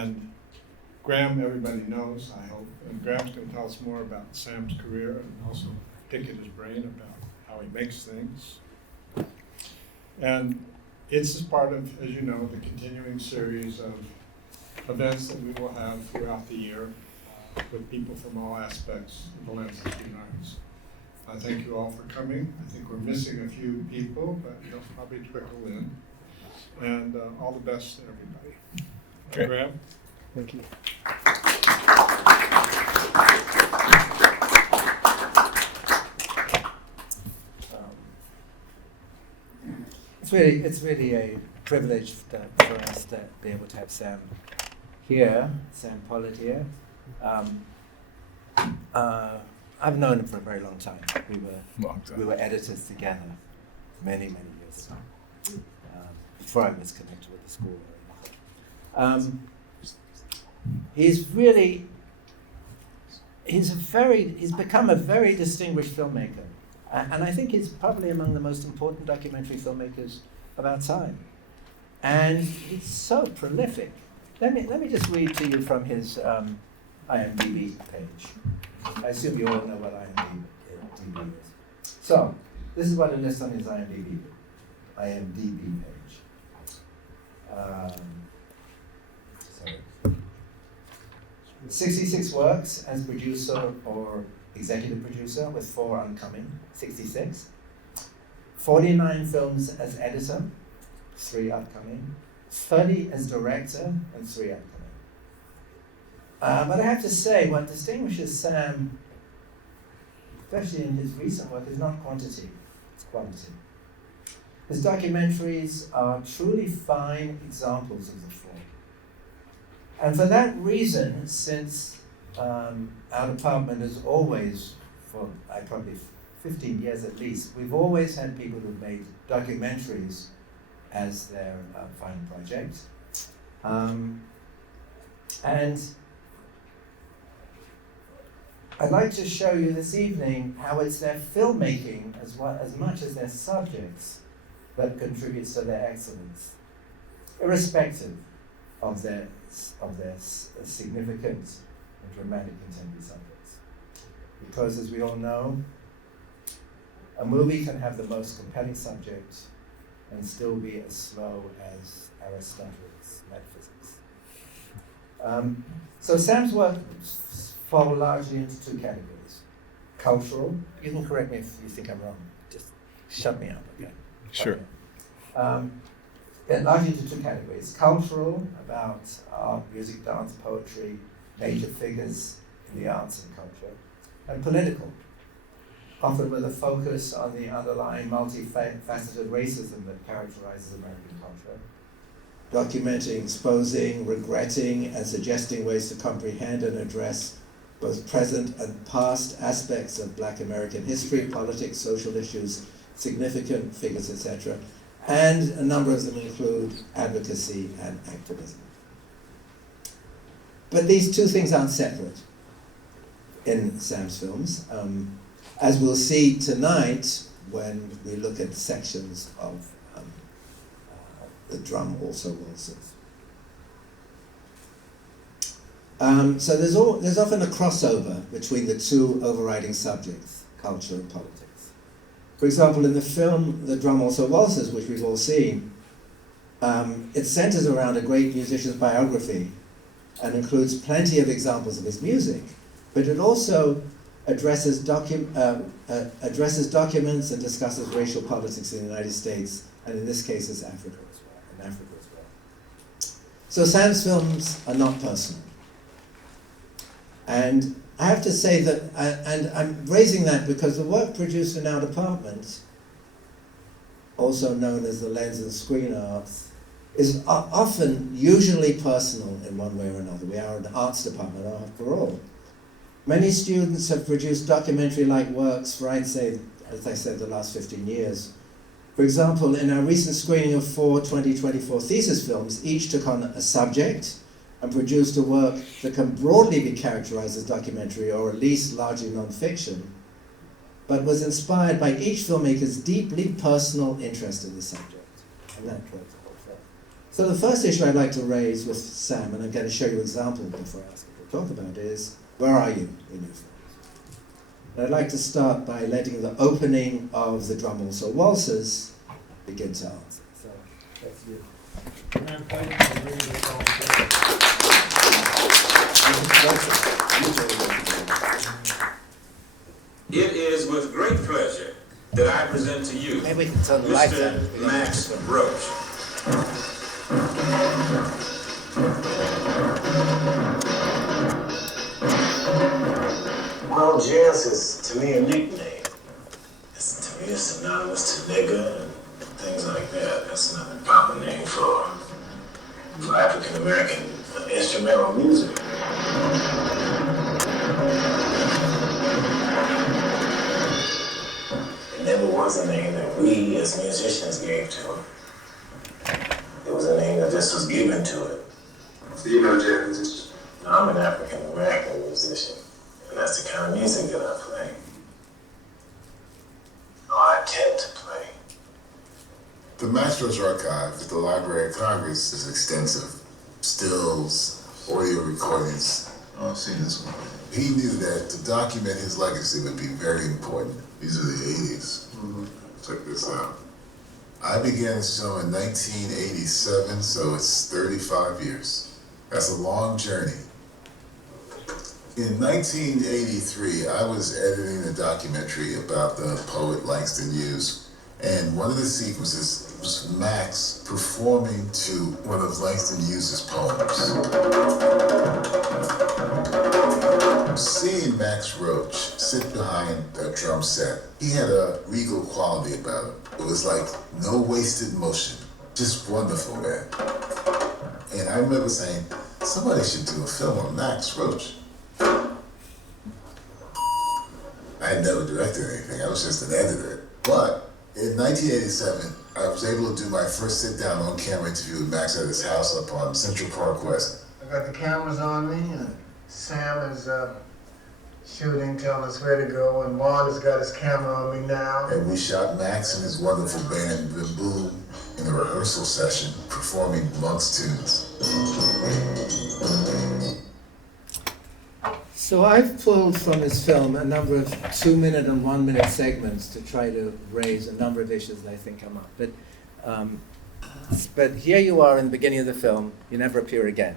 And Grahame, everybody knows, I hope, and Grahame's going to tell us more about Sam's career and also pick at his brain about how he makes things. And it's as part of, as you know, the continuing series of events that we will have throughout the year with people from all aspects of the Lowndes County arts. I thank you all for coming. I think we're missing a few people, but they'll probably trickle in. And all the best to everybody. Great. Grahame? Thank you. It's really a privilege for us to be able to have Sam here, Sam Pollard here. I've known him for a very long time. We were editors together many years ago, before I was connected with the school. He's become a very distinguished filmmaker, and I think he's probably among the most important documentary filmmakers of our time. And he's so prolific. Let me just read to you from his IMDb page. I assume you all know what IMDb is. So, this is what it lists on his IMDb page. Sorry. 66 works as producer or executive producer, with 4 oncoming, 66. 49 films as editor, 3 upcoming. 30 as director, and 3 upcoming. But I have to say, what distinguishes Sam, especially in his recent work, is not quantity, it's quality. His documentaries are truly fine examples of the form. And for that reason, since our department has always, for probably 15 years at least, we've always had people who've made documentaries as their final project. And I'd like to show you this evening how it's their filmmaking as much as their subjects that contributes to their excellence, irrespective of their significant and dramatic contemporary subjects. Because as we all know, a movie can have the most compelling subject and still be as slow as Aristotle's metaphysics. So Sam's work fall largely into 2 categories. Cultural, you can correct me if you think I'm wrong, just shut me up, okay? Sure. Largely into 2 categories. Cultural, about art, music, dance, poetry, major figures in the arts and culture. And political, often with a focus on the underlying multifaceted racism that characterizes American culture. Documenting, exposing, regretting, and suggesting ways to comprehend and address both present and past aspects of Black American history, politics, social issues, significant figures, etc. And a number of them include advocacy and activism. But these 2 things aren't separate in Sam's films, as we'll see tonight when we look at sections of the Drum Also Waltzes. So there's often a crossover between the 2 overriding subjects, culture and politics. For example, in the film The Drum Also Waltzes, which we've all seen, it centers around a great musician's biography and includes plenty of examples of his music, but it also addresses documents and discusses racial politics in the United States, and in this case, in Africa as well. So Sam's films are not personal. And I have to say that, and I'm raising that because the work produced in our department, also known as the Lens and Screen Arts, is often usually personal in one way or another. We are an arts department after all. Many students have produced documentary-like works for, I'd say, as I said, the last 15 years. For example, in our recent screening of 4 2024 thesis films, each took on a subject and produced a work that can broadly be characterized as documentary or at least largely non-fiction, but was inspired by each filmmaker's deeply personal interest in the subject. And that drove the whole film. So the first issue I'd like to raise with Sam, and I'm going to show you an example before I ask you to talk about it, is where are you in your films? And I'd like to start by letting the opening of the Drum Also Waltzes begin to answer. So that's you. It is with great pleasure that I present to you Maybe we can turn the lights on. Mr. Max Roach. Well, jazz is to me a nickname. To me, it's synonymous to nigga and things like that. That's not a proper name for African American instrumental music. It never was a name that we as musicians gave to it. It was a name that just was given to it. So you know jazz musician? I'm an African American musician, and that's the kind of music that I play. Or I attempt to play. The Max Roach archive at the Library of Congress is extensive. Stills, audio recordings. Oh, I've seen this one. He knew that to document his legacy would be very important. These are the 80s. Check this out. I began this film in 1987, so it's 35 years. That's a long journey. In 1983, I was editing a documentary about the poet Langston Hughes, and one of the sequences was Max performing to one of Langston Hughes' poems. Seeing Max Roach sit behind that drum set, he had a regal quality about him. It was like no wasted motion, just wonderful, man. And I remember saying, somebody should do a film on Max Roach. I had never directed anything, I was just an editor. But in 1987, I was able to do my first sit-down on-camera interview with Max at his house up on Central Park West. I got the cameras on me, and Sam is shooting, telling us where to go, and Juan has got his camera on me now. And we shot Max and his wonderful band, The Boom, in a rehearsal session, performing Monk's tunes. So I've pulled from this film a number of 2-minute and 1-minute segments to try to raise a number of issues that I think come up. But here you are in the beginning of the film, you never appear again.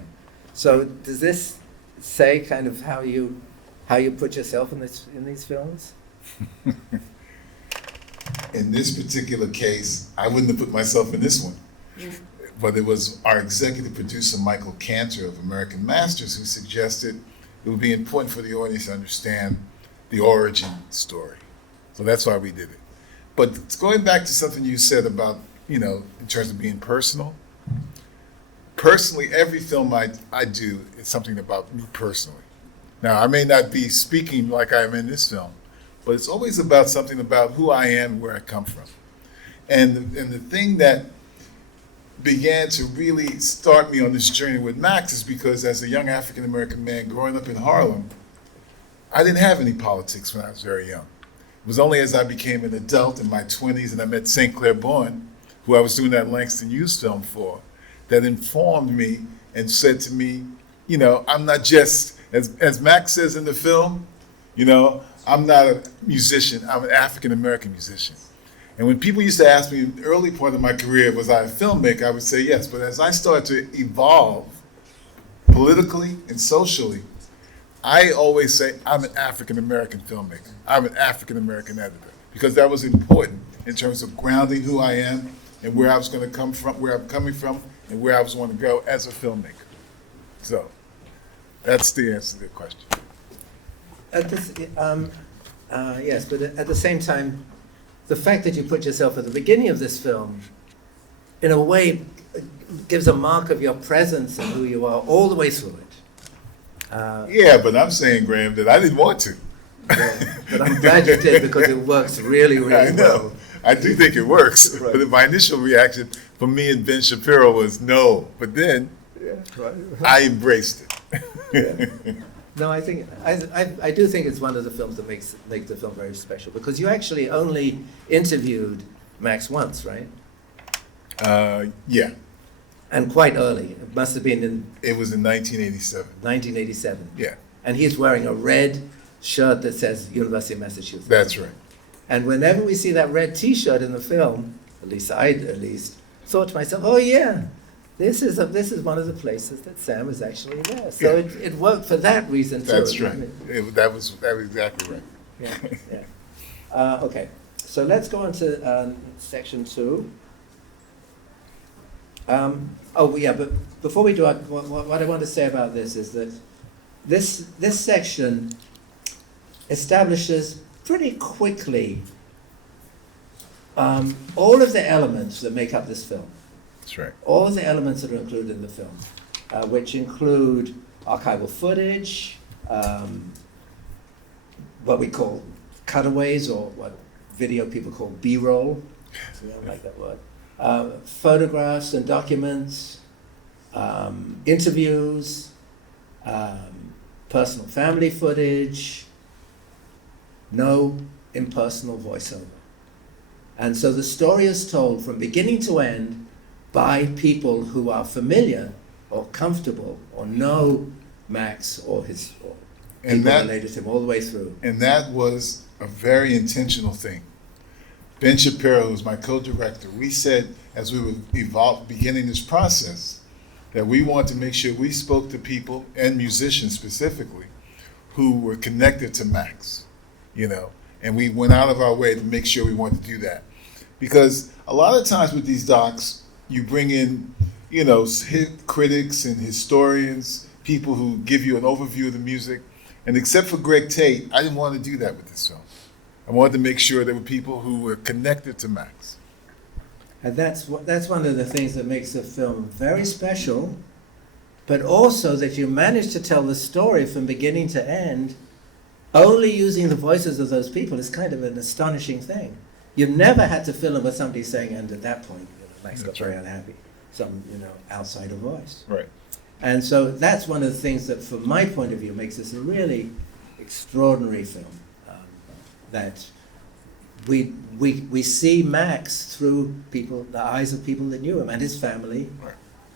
So does this say kind of how you put yourself in these films? In this particular case, I wouldn't have put myself in this one. But it was our executive producer, Michael Cantor of American Masters, who suggested it would be important for the audience to understand the origin story. So that's why we did it. But going back to something you said about, in terms of being personal, personally, every film I do is something about me personally. Now, I may not be speaking like I am in this film, but it's always about something about who I am, where I come from. And the thing that began to really start me on this journey with Max is because as a young African-American man growing up in Harlem, I didn't have any politics when I was very young. It was only as I became an adult in my 20s and I met St. Clair Bourne, who I was doing that Langston Hughes film for, that informed me and said to me, I'm not just, as Max says in the film, I'm not a musician, I'm an African-American musician. And when people used to ask me in the early part of my career, was I a filmmaker, I would say yes. But as I started to evolve politically and socially, I always say I'm an African-American filmmaker. I'm an African-American editor. Because that was important in terms of grounding who I am and where I was going to come from, where I'm coming from, and where I was going to go as a filmmaker. So that's the answer to the question. Yes, but at the same time, the fact that you put yourself at the beginning of this film, in a way, gives a mark of your presence and who you are all the way through it. Yeah, but I'm saying, Graham, that I didn't want to. Yeah, but I'm glad you did because it works really, really I know. well. I do think it works. Right. But my initial reaction from me and Ben Shapiro was no. But then I embraced it. Yeah. No, I think I do think it's one of the films that makes the film very special because you actually only interviewed Max once, right? Yeah. And quite early. It must have been in It was in 1987. 1987. Yeah, And he's wearing a red shirt that says University of Massachusetts. that's right. And whenever we see that red T-shirt in the film, at least I thought to myself, oh yeah, this is one of the places that Sam is actually there. So Yeah. it worked for that reason too. That's I right. mean, That was exactly right. yeah. Okay, so let's go on to section 2. But before we do it, what I want to say about this is that this section establishes pretty quickly all of the elements that make up this film. That's right. All of the elements that are included in the film, which include archival footage, what we call cutaways, or what video people call B-roll. We don't like that word. Photographs and documents, interviews, personal family footage, no impersonal voiceover. And so the story is told from beginning to end by people who are familiar or comfortable or know Max or people related to him all the way through. And that was a very intentional thing. Ben Shapiro, who's my co-director, we said as we were beginning this process that we want to make sure we spoke to people, and musicians specifically, who were connected to Max, and we went out of our way to make sure we wanted to do that. Because a lot of times with these docs, you bring in, hit critics and historians, people who give you an overview of the music, and except for Greg Tate, I didn't want to do that with this film. I wanted to make sure there were people who were connected to Max. And that's one of the things that makes the film very special, but also that you manage to tell the story from beginning to end only using the voices of those people is kind of an astonishing thing. You've never had to film with somebody saying, and at that point, Max got very unhappy, some outsider voice. Right. And so that's one of the things that, from my point of view, makes this a really extraordinary film. That we see Max through the eyes of people that knew him and his family,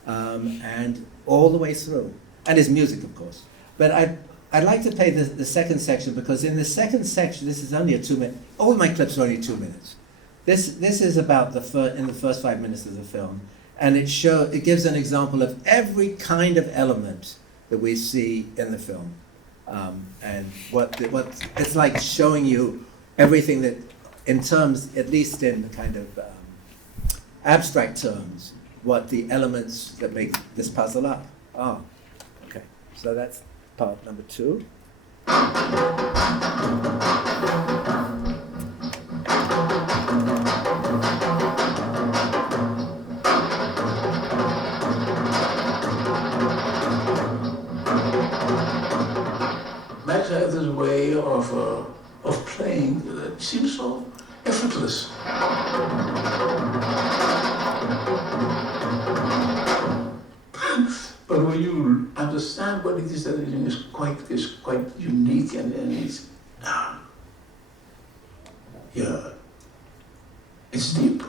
and all the way through, and his music, of course. But I'd like to play the second section, because in the second section, this is only a 2-minute. All my clips are only 2 minutes. This is about in the first 5 minutes of the film, and it gives an example of every kind of element that we see in the film, and what it's like, showing you everything that, in terms, at least in kind of abstract terms, what the elements that make this puzzle up are. Okay, so that's part number 2. Max had this way of playing that seems so effortless. But when you understand what it is that it is quite unique, and it's it's deep.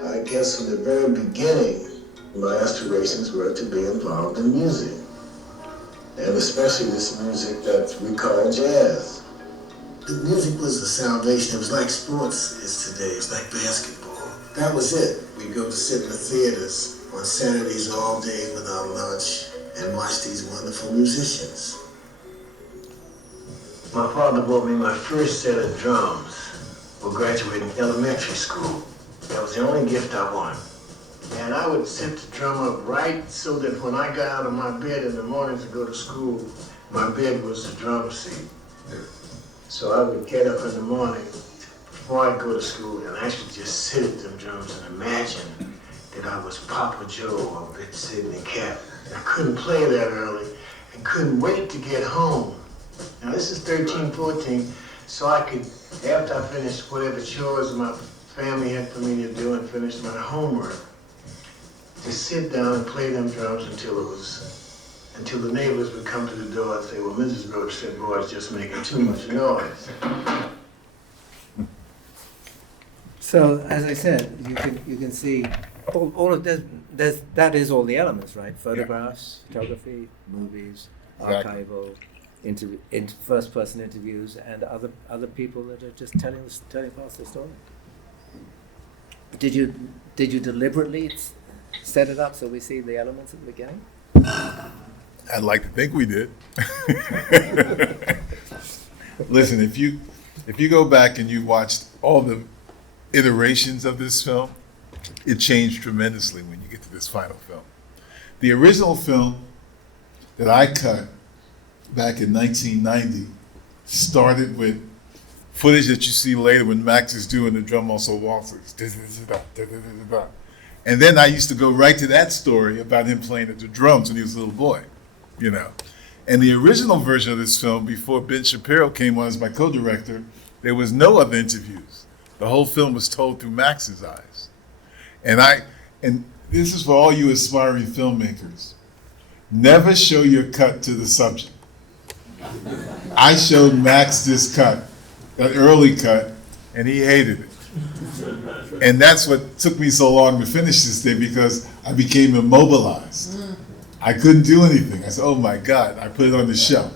I guess from the very beginning, my aspirations were to be involved in music, and especially this music that we call jazz. The music was the salvation. It was like sports is today. It's like basketball. That was it. We'd go to sit in the theaters on Saturdays all day without lunch and watch these wonderful musicians. My father bought me my first set of drums for graduating elementary school. That was the only gift I won. And I would set the drum up right so that when I got out of my bed in the morning to go to school, my bed was the drum seat. So I would get up in the morning before I'd go to school and actually just sit at them drums and imagine that I was Papa Joe or Big Sidney Cat. I couldn't play that early and couldn't wait to get home. Now this is 13, 14, so I could, after I finished whatever chores my family had for me to do and finished my homework, to sit down and play them drums until it was until the neighbors would come to the door and say, well, Mrs. Roach said boys just making too much noise. So, as I said, you can see all of that is all the elements, right? Photographs, photography, movies, Exactly. archival, first-person interviews, and other people that are just telling past the story. Did you deliberately set it up so we see the elements at the beginning? I'd like to think we did. Listen, if you go back and you watched all the iterations of this film, it changed tremendously when you get to this final film. The original film that I cut back in 1990 started with footage that you see later when Max is doing the Drum Also Waltzes. And then I used to go right to that story about him playing at the drums when he was a little boy, you know. And the original version of this film, before Ben Shapiro came on as my co-director, there was no other interviews. The whole film was told through Max's eyes. And this is for all you aspiring filmmakers. Never show your cut to the subject. I showed Max this cut, that early cut, and he hated it. And that's what took me so long to finish this thing, because I became immobilized. I couldn't do anything. I said, oh my God, I put it on the shelf.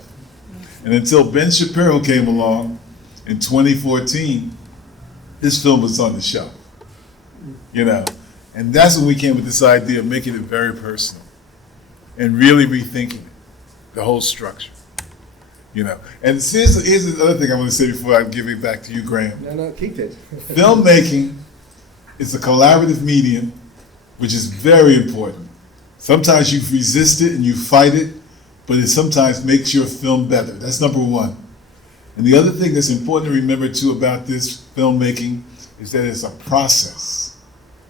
And until Ben Shapiro came along in 2014, this film was on the shelf, you know. And that's when we came with this idea of making it very personal and really rethinking it, the whole structure, you know. And here's the other thing I want to say before I give it back to you, Grahame. No, keep it. Filmmaking is a collaborative medium, which is very important. Sometimes you resist it and you fight it, but it sometimes makes your film better. That's number one. And the other thing that's important to remember too about this filmmaking is that it's a process,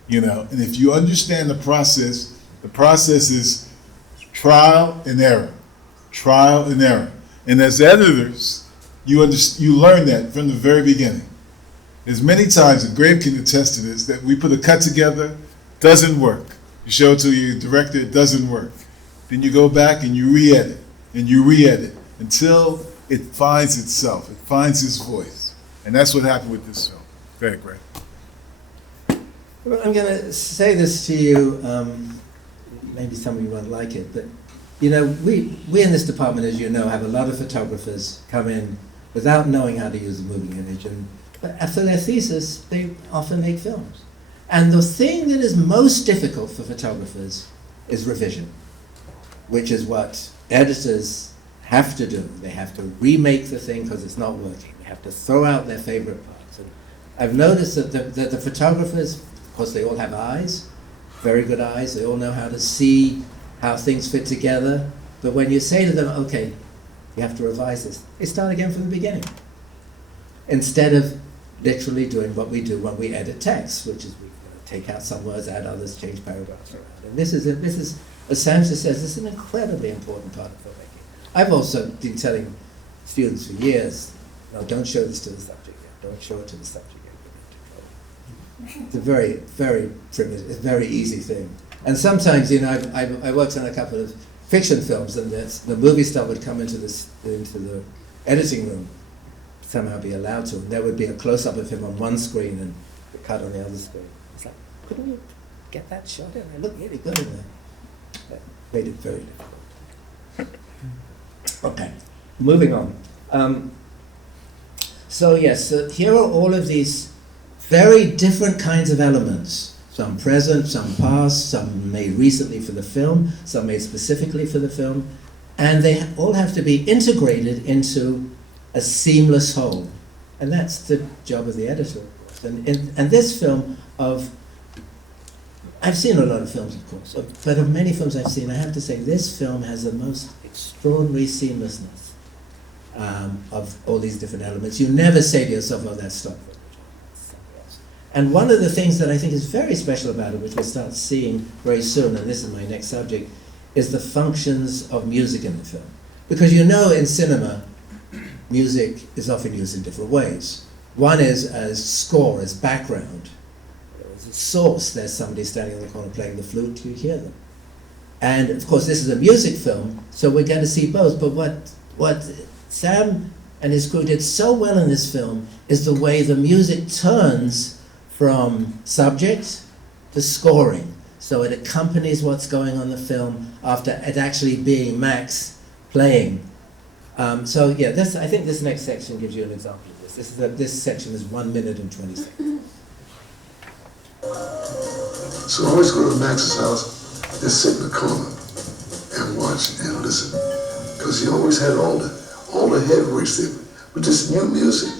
you know. And if you understand the process is trial and error, trial and error. And as editors, you learn that from the very beginning. There's many times, and Grahame can attest to this, that we put a cut together, doesn't work. You show it to your director, it doesn't work. Then you go back and you re-edit, and you re-edit, until it finds itself, it finds its voice. And that's what happened with this film. Go ahead, Grahame. Well, I'm going to say this to you, maybe some of you won't like it, but you know, we in this department, as you know, have a lot of photographers come in without knowing how to use a moving image, and for their thesis, they often make films. And the thing that is most difficult for photographers is revision, which is what editors have to do. They have to remake the thing because it's not working. They have to throw out their favorite parts. And I've noticed that the photographers, of course, they all have eyes, very good eyes. They all know how to see how things fit together. But when you say to them, okay, you have to revise this, they start again from the beginning. Instead of literally doing what we do when we edit text, which is we take out some words, add others, change paragraphs around. And this is, as Sam says, this is an incredibly important part of filmmaking. I've also been telling students for years, no, don't show this to the subject yet. Don't show it to the subject yet. It's a very, very primitive, it's a very easy thing. And sometimes, you know, I worked on a couple of fiction films, and the movie star would come into the editing room, somehow be allowed to, and there would be a close-up of him on one screen and a cut on the other screen. It's like, couldn't you get that shot in? I look really good in there. That made it very difficult. Okay, moving on. So yes, here are all of these very different kinds of elements. Some present, some past, some made recently for the film, some made specifically for the film, and they all have to be integrated into a seamless whole. And that's the job of the editor, of course. And this film I've seen a lot of films, of course, but of many films I've seen, I have to say this film has the most extraordinary seamlessness of all these different elements. You never say to yourself, oh, that's stock footage. And one of the things that I think is very special about it, which we'll start seeing very soon, and this is my next subject, is the functions of music in the film. Because you know in cinema, music is often used in different ways. One is as score, as background. As a source, there's somebody standing in the corner playing the flute, you hear them. And of course, this is a music film, so we're going to see both. But what Sam and his crew did so well in this film is the way the music turns from subject to scoring. So it accompanies what's going on in the film after it actually being Max playing. So yeah, I think this next section gives you an example of this. This section is 1 minute and 20 seconds. So I always go to Max's house and sit in the corner and watch and listen, because he always had all the heavyweights there with this new music.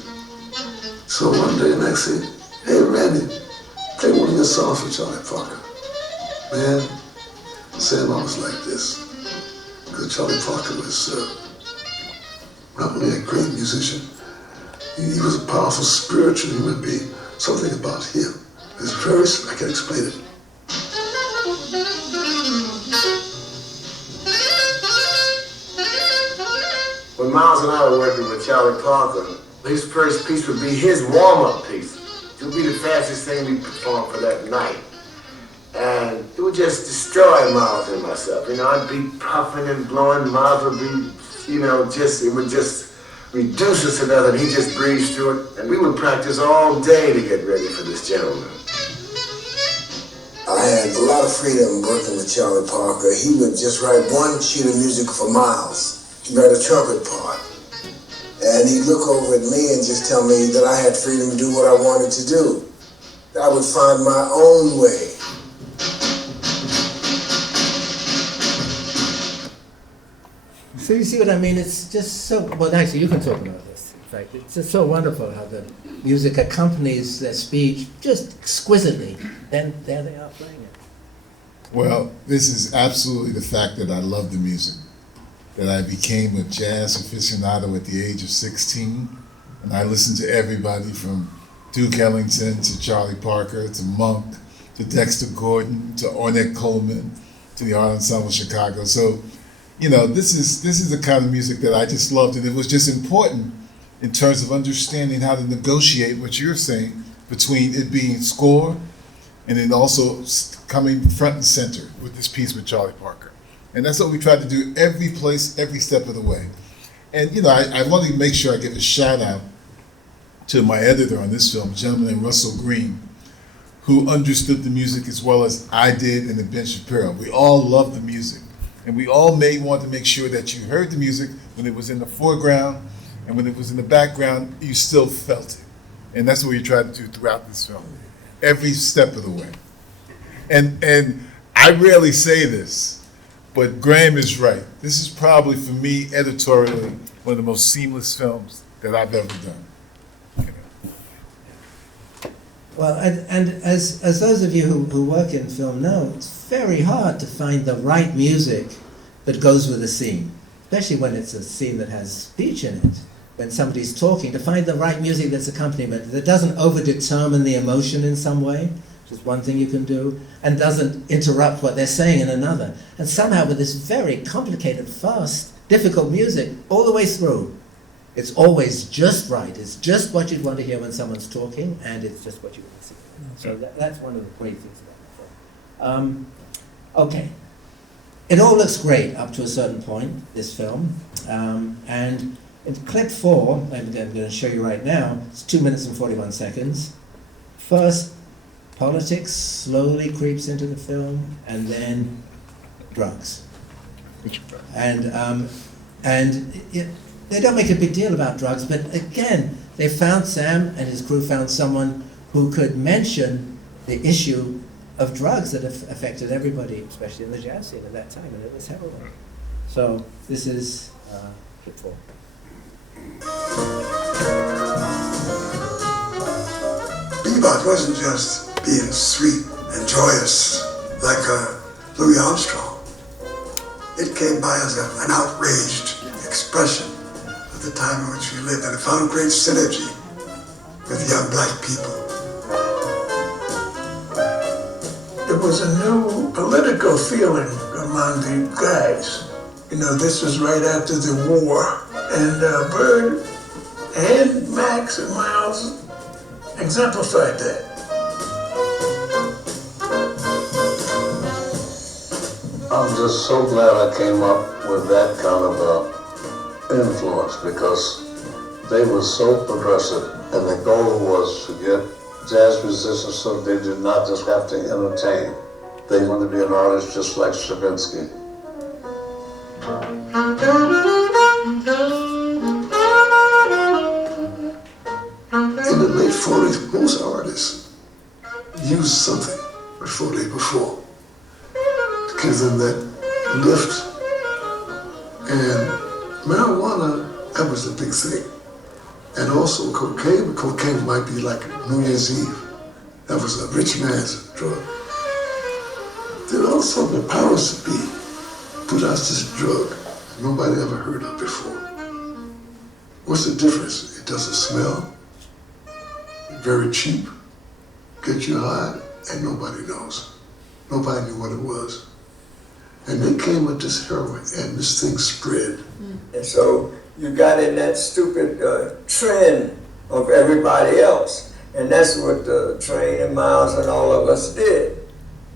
So one day Max said, "Hey Randy, play one of your songs for Charlie Parker." Man, Sam, I was like this, because Charlie Parker was not only a great musician, he was a powerful spiritual human being. Something about him is very, I can't explain it. When Miles and I were working with Charlie Parker, his first piece would be his warm-up piece. It would be the fastest thing we performed for that night. And it would just destroy Miles and myself. You know, I'd be puffing and blowing, Miles would be, you know, it would just reduce us to nothing. He just breezed through it. And we would practice all day to get ready for this gentleman. I had a lot of freedom working with Charlie Parker. He would just write one sheet of music for Miles. He wrote a trumpet part. And he'd look over at me and just tell me that I had freedom to do what I wanted to do. I would find my own way. So you see what I mean? It's just so, well actually you can talk about this. In fact, it's just so wonderful how the music accompanies their speech just exquisitely. Then there they are playing it. Well, this is absolutely the fact that I love the music. That I became a jazz aficionado at the age of 16. And I listened to everybody from Duke Ellington to Charlie Parker to Monk to Dexter Gordon to Ornette Coleman to the Art Ensemble Chicago. So, you know, this is the kind of music that I just loved, and it was just important in terms of understanding how to negotiate what you're saying between it being score and then also coming front and center with this piece with Charlie Parker. And that's what we tried to do every place, every step of the way. And, you know, I want to make sure I give a shout out to my editor on this film, a gentleman named Russell Green, who understood the music as well as I did and Ben Shapiro. We all loved the music. And we all want to make sure that you heard the music when it was in the foreground, and when it was in the background, you still felt it. And that's what we tried to do throughout this film, every step of the way. And I rarely say this, but Grahame is right. This is probably, for me, editorially, one of the most seamless films that I've ever done. You know? Well, and as those of you who work in film know, it's very hard to find the right music that goes with a scene, especially when it's a scene that has speech in it. When somebody's talking, to find the right music that's accompaniment that doesn't over-determine the emotion in some way, which is one thing you can do, and doesn't interrupt what they're saying in another. And somehow with this very complicated, fast, difficult music all the way through, it's always just right. It's just what you'd want to hear when someone's talking, and it's just what you want to see. So that's one of the great things about the film. Okay. It all looks great up to a certain point, this film. And in clip 4, I'm going to show you right now, it's 2 minutes and 41 seconds. First, politics slowly creeps into the film, and then drugs. And they don't make a big deal about drugs, but again, Sam and his crew found someone who could mention the issue of drugs that have affected everybody, especially in the jazz scene at that time, and it was heroin. So this is clip 4. Bebop wasn't just being sweet and joyous like Louis Armstrong. It came by as an outraged expression of the time in which we lived, and it found great synergy with young black people. There was a new political feeling among the guys. You know, this was right after the war, and Bird and Max and Miles exemplified that. I'm just so glad I came up with that kind of influence, because they were so progressive, and the goal was to get jazz musicians so they did not just have to entertain. They wanted to be an artist just like Stravinsky. In the late 40s, most artists used something before they perform to give them that lift. And marijuana, that was the big thing. And also cocaine. Cocaine might be like New Year's Eve. That was a rich man's drug. Then also the powers that be put out this drug nobody ever heard of before. What's the difference? It doesn't smell, very cheap, get you high, and nobody knows. Nobody knew what it was. And they came with this heroin, and this thing spread. And so you got in that stupid trend of everybody else. And that's what Train and Miles and all of us did.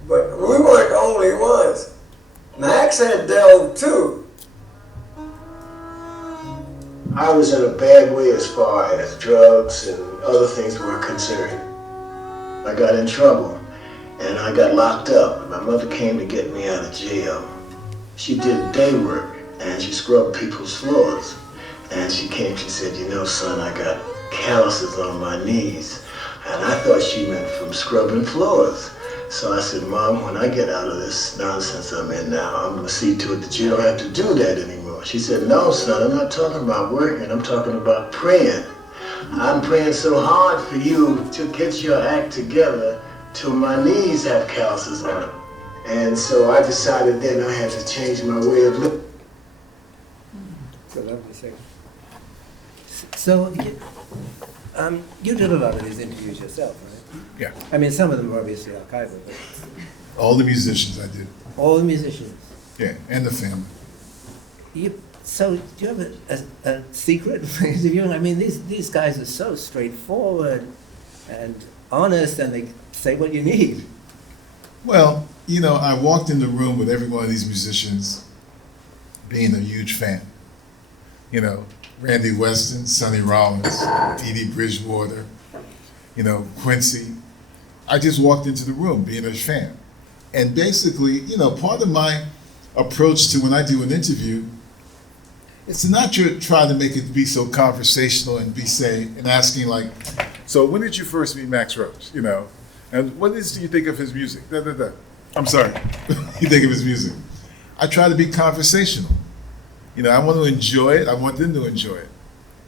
But we weren't the only ones. Max had delved too. I was in a bad way as far as drugs and other things were concerned. I got in trouble and I got locked up. My mother came to get me out of jail. She did day work and she scrubbed people's floors. And she came, she said, you know, son, I got calluses on my knees. And I thought she meant from scrubbing floors. So I said, Mom, when I get out of this nonsense I'm in now, I'm gonna see to it that you don't have to do that anymore. She said, no, son, I'm not talking about working, I'm talking about praying. I'm praying so hard for you to get your act together till my knees have calluses on them. And so I decided then I had to change my way of living. So lovely second. So you did a lot of these interviews yourself, right? Yeah. I mean, some of them were obviously archival, but All the musicians I did. all the musicians. Yeah, and the family. So do you have a secret for interviewing? I mean, these guys are so straightforward and honest, and they say what you need. Well, you know, I walked in the room with every one of these musicians being a huge fan. You know, Randy Weston, Sonny Rollins, Dee Dee Bridgewater, you know, Quincy. I just walked into the room being a fan. And basically, you know, part of my approach to when I do an interview is to not try to make it be so conversational and and asking like, so when did you first meet Max Roach, you know? And what do you think of his music? Da, da, da. I'm sorry, you think of his music. I try to be conversational. You know, I want to enjoy it. I want them to enjoy it.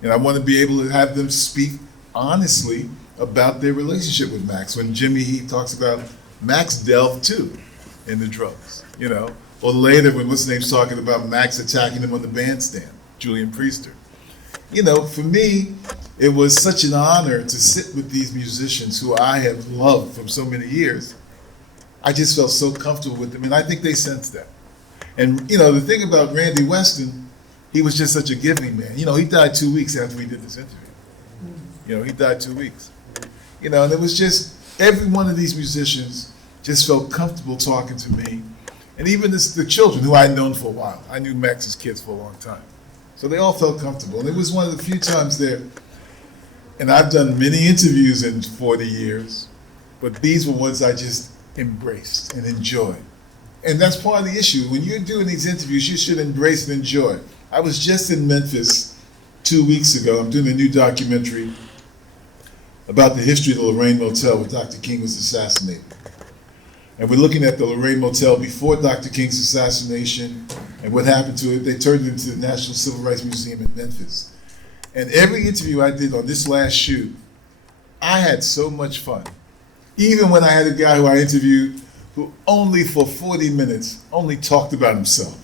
And I want to be able to have them speak honestly about their relationship with Max. When Jimmy Heath talks about Max delved too in the drugs, you know? Or later when what's his name's talking about Max attacking him on the bandstand, Julian Priester. You know, for me, it was such an honor to sit with these musicians who I have loved from so many years. I just felt so comfortable with them, and I think they sensed that. And, you know, the thing about Randy Weston, he was just such a giving man. You know, he died 2 weeks after we did this interview. You know, he died 2 weeks. You know, and it was just, every one of these musicians just felt comfortable talking to me. And even the children who I had known for a while. I knew Max's kids for a long time. So they all felt comfortable. And it was one of the few times there, and I've done many interviews in 40 years, but these were ones I just embraced and enjoyed. And that's part of the issue. When you're doing these interviews, you should embrace and enjoy. I was just in Memphis 2 weeks ago. I'm doing a new documentary about the history of the Lorraine Motel where Dr. King was assassinated. And we're looking at the Lorraine Motel before Dr. King's assassination and what happened to it. They turned it into the National Civil Rights Museum in Memphis. And every interview I did on this last shoot, I had so much fun. Even when I had a guy who I interviewed who only for 40 minutes only talked about himself.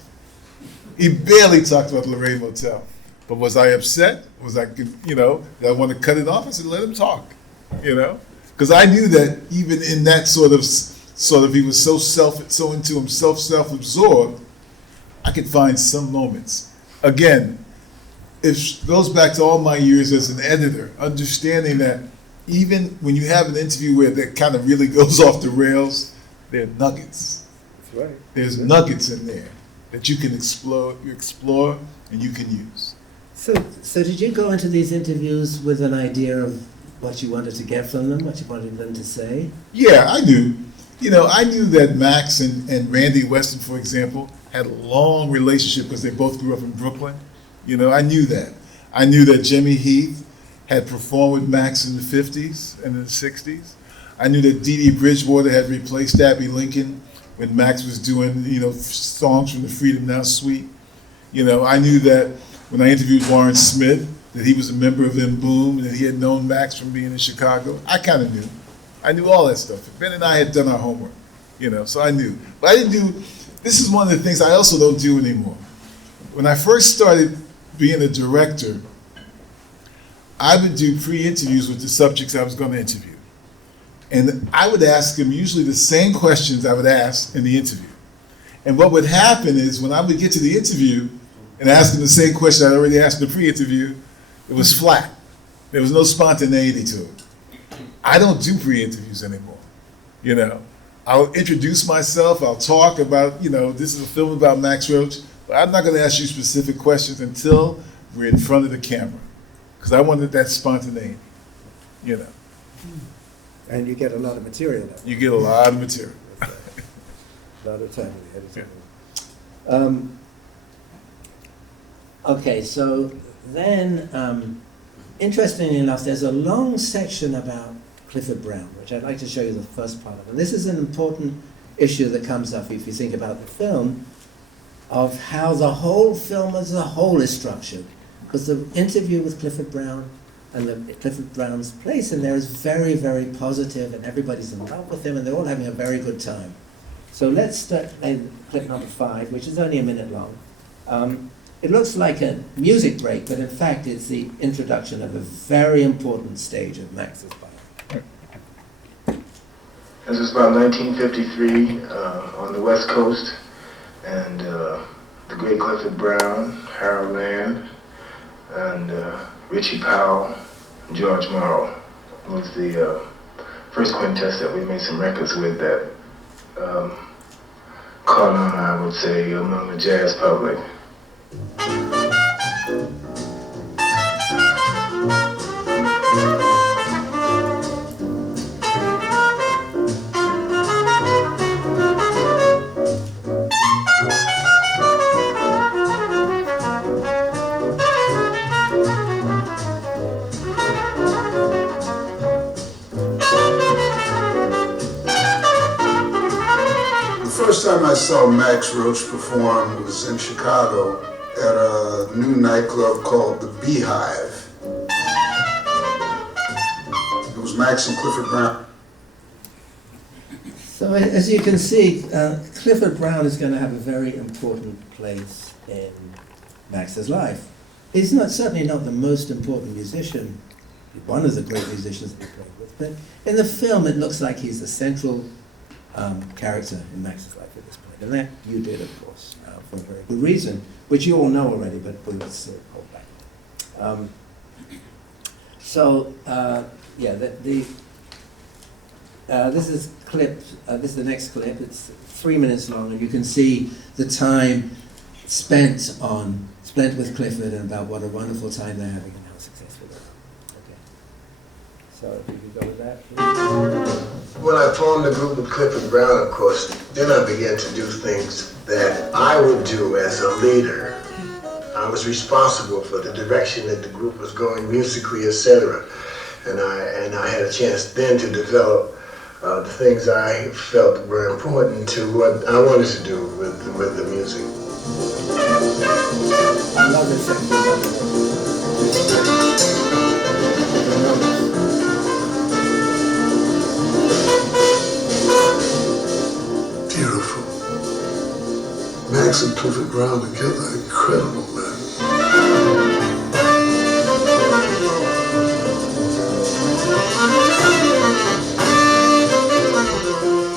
He barely talked about the Lorraine Motel. But was I upset? Was I, you know, did I want to cut it off? I said, let him talk, you know? Because I knew that even in that sort of he was so into himself, self-absorbed, I could find some moments. Again, it goes back to all my years as an editor, understanding that even when you have an interview where that kind of really goes off the rails, they're nuggets. right. There's nuggets in there that you can explore, and you can use. So did you go into these interviews with an idea of what you wanted to get from them, what you wanted them to say? Yeah, I knew. You know, I knew that Max and Randy Weston, for example, had a long relationship because they both grew up in Brooklyn. You know, I knew that. I knew that Jimmy Heath had performed with Max in the 50s and in the 60s. I knew that Dee Dee Bridgewater had replaced Abby Lincoln when Max was doing, you know, songs from the Freedom Now Suite. You know, I knew that when I interviewed Warren Smith, that he was a member of M Boom, and that he had known Max from being in Chicago. I kind of knew. I knew all that stuff. Ben and I had done our homework, you know, so I knew. But I didn't do, this is one of the things I also don't do anymore. When I first started being a director, I would do pre-interviews with the subjects I was going to interview. And I would ask them usually the same questions I would ask in the interview. And what would happen is when I would get to the interview and ask them the same question I'd already asked in the pre-interview, it was flat. There was no spontaneity to it. I don't do pre-interviews anymore, you know. I'll introduce myself, I'll talk about, you know, this is a film about Max Roach, but I'm not going to ask you specific questions until we're in front of the camera, because I wanted that spontaneity, you know. And you get a lot of material. You get a lot of material. A lot of time. Okay, so then, interestingly enough, there's a long section about Clifford Brown, which I'd like to show you the first part of. And this is an important issue that comes up if you think about the film, of how the whole film as a whole is structured. Because the interview with Clifford Brown and Clifford Brown's place in there is very, very positive, and everybody's in love with him, and they're all having a very good time. So let's start clip number 5, which is only a minute long. It looks like a music break, but in fact it's the introduction of a very important stage of Max's life. This was about 1953 on the West Coast, and the great Clifford Brown, Harold Land, and Richie Powell, and George Morrow was the first quintet that we made some records with that caught on, I would say, among the jazz public. The first time I saw Max Roach perform was in Chicago at a new nightclub called the Beehive. It was Max and Clifford Brown. So as you can see, Clifford Brown is going to have a very important place in Max's life. He's certainly not the most important musician, one of the great musicians that he played with, but in the film it looks like he's the central character in Max's life at this point. And that you did, of course, for a very good reason, which you all know already, but let's hold back. This is this is the next clip. It's 3 minutes long, and you can see the time spent with Clifford and about what a wonderful time they're having and how successful they are. Okay. So if you can go with that, please. When I formed the group with Clifford Brown, of course, then I began to do things that I would do as a leader. I was responsible for the direction that the group was going musically, etc. And I had a chance then to develop the things I felt were important to what I wanted to do with the music. I love this section. Beautiful. Max and Clifford Brown together, incredible, man.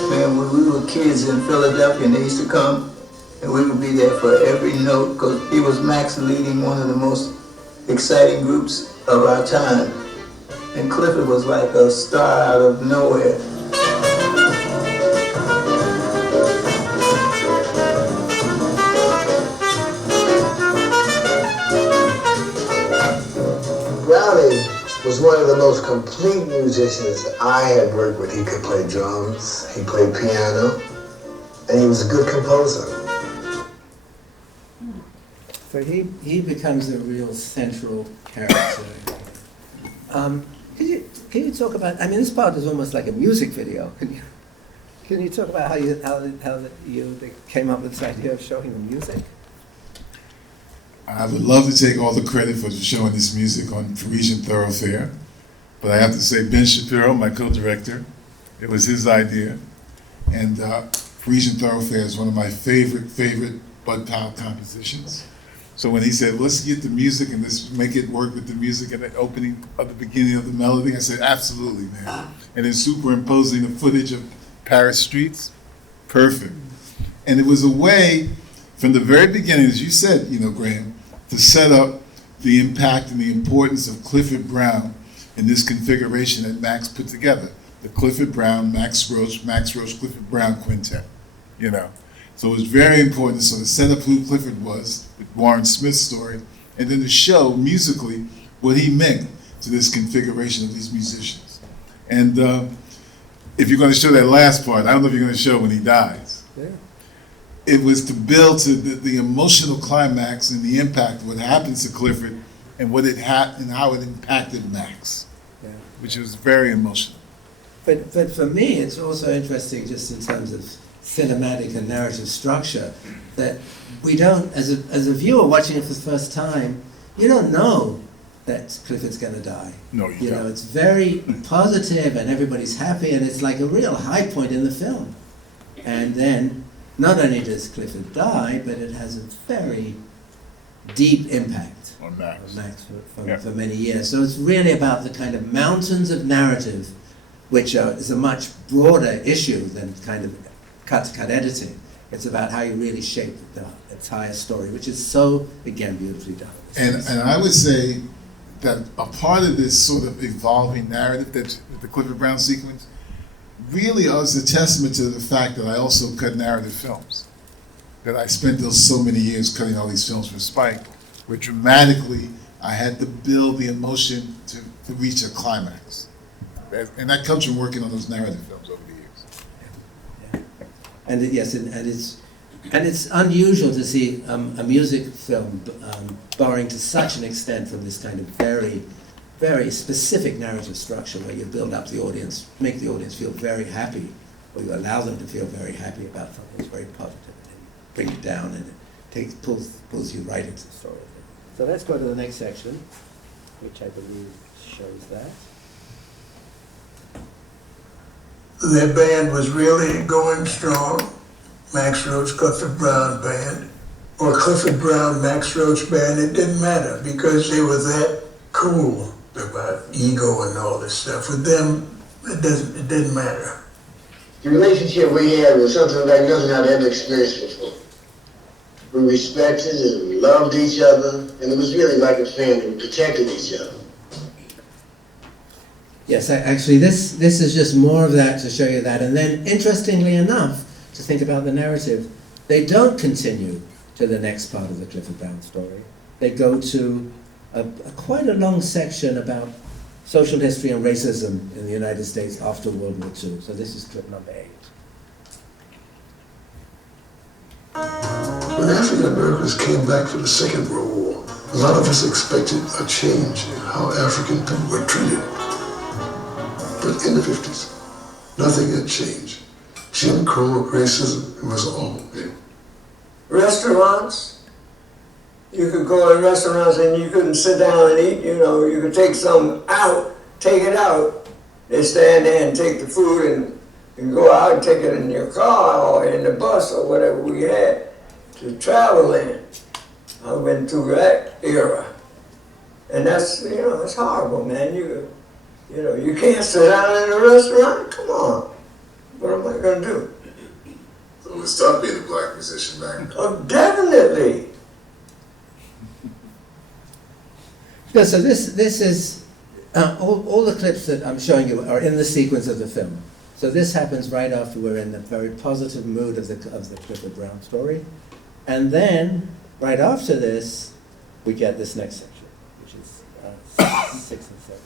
Man, when we were kids in Philadelphia, and they used to come, and we would be there for every note, because it was Max leading one of the most exciting groups of our time. And Clifford was like a star out of nowhere. Johnny was one of the most complete musicians I had worked with. He could play drums, he played piano, and he was a good composer. So he becomes a real central character. Can you talk about? I mean, this part is almost like a music video. Can you talk about how you came up with this idea of showing the music? I would love to take all the credit for showing this music on Parisian Thoroughfare, but I have to say Ben Shapiro, my co-director, it was his idea, and Parisian Thoroughfare is one of my favorite Bud Powell compositions. So when he said, let's get the music and let's make it work with the music at the opening of the beginning of the melody, I said, absolutely, man. And then superimposing the footage of Paris streets, perfect. And it was a way, from the very beginning, as you said, Graham, to set up the impact and the importance of Clifford Brown in this configuration that Max put together. The Clifford Brown, Max Roach, Clifford Brown quintet, So it was very important to sort of set up who Clifford was with Warren Smith's story, and then to show musically what he meant to this configuration of these musicians. And if you're going to show that last part, I don't know if you're going to show when he dies. Yeah. It was to build to the emotional climax and the impact of what happens to Clifford and what it had and how it impacted Max, which was very emotional. But for me, it's also interesting just in terms of cinematic and narrative structure that we don't, as a viewer watching it for the first time, you don't know that Clifford's going to die. No, you don't. It's very positive and everybody's happy and it's like a real high point in the film. And then not only does Clifford die, but it has a very deep impact on Max, for many years. So it's really about the kind of mountains of narrative, which is a much broader issue than kind of cut-to-cut editing. It's about how you really shape the entire story, which is so, again, beautifully done. And I would say that a part of this sort of evolving narrative, that the Clifford Brown sequence, really is a testament to the fact that I also cut narrative films. That I spent those so many years cutting all these films for Spike, where dramatically I had to build the emotion to reach a climax. And that comes from working on those narrative films over the years. And it's unusual to see a music film borrowing to such an extent from this kind of very, very specific narrative structure where you build up the audience, make the audience feel very happy, or you allow them to feel very happy about something that's very positive, and then you bring it down and it pulls you right into the story. So let's go to the next section, which I believe shows that. Their band was really going strong. Max Roach, Clifford Brown band, or Clifford Brown, Max Roach band, it didn't matter because they were that cool about ego and all this stuff. With them, it didn't matter. The relationship we had was something like nothing I'd ever experienced before. We respected and loved each other, and it was really like a family. We protected each other. Yes, actually, this is just more of that to show you that. And then, interestingly enough, to think about the narrative, they don't continue to the next part of the Clifford Brown story. They go to quite a long section about social history and racism in the United States after World War II. So this is clip number 8. When African Americans came back from the Second World War, a lot of us expected a change in how African people were treated. But in the 50s, nothing had changed. Jim Crow, racism, it was all there. Restaurants, you could go in restaurants and you couldn't sit down and eat, you could take something out, take it out. They stand there and take the food and go out and take it in your car or in the bus or whatever we had to travel in. I went through that era. And that's, it's horrible, man. You can't sit down in a restaurant, come on. What am I going to do? So it was tough being a black musician back then. Oh, definitely. No, so this is, all the clips that I'm showing you are in the sequence of the film. So this happens right after we're in the very positive mood of the Clifford Brown story. And then, right after this, we get this next section, which is 6 and 7.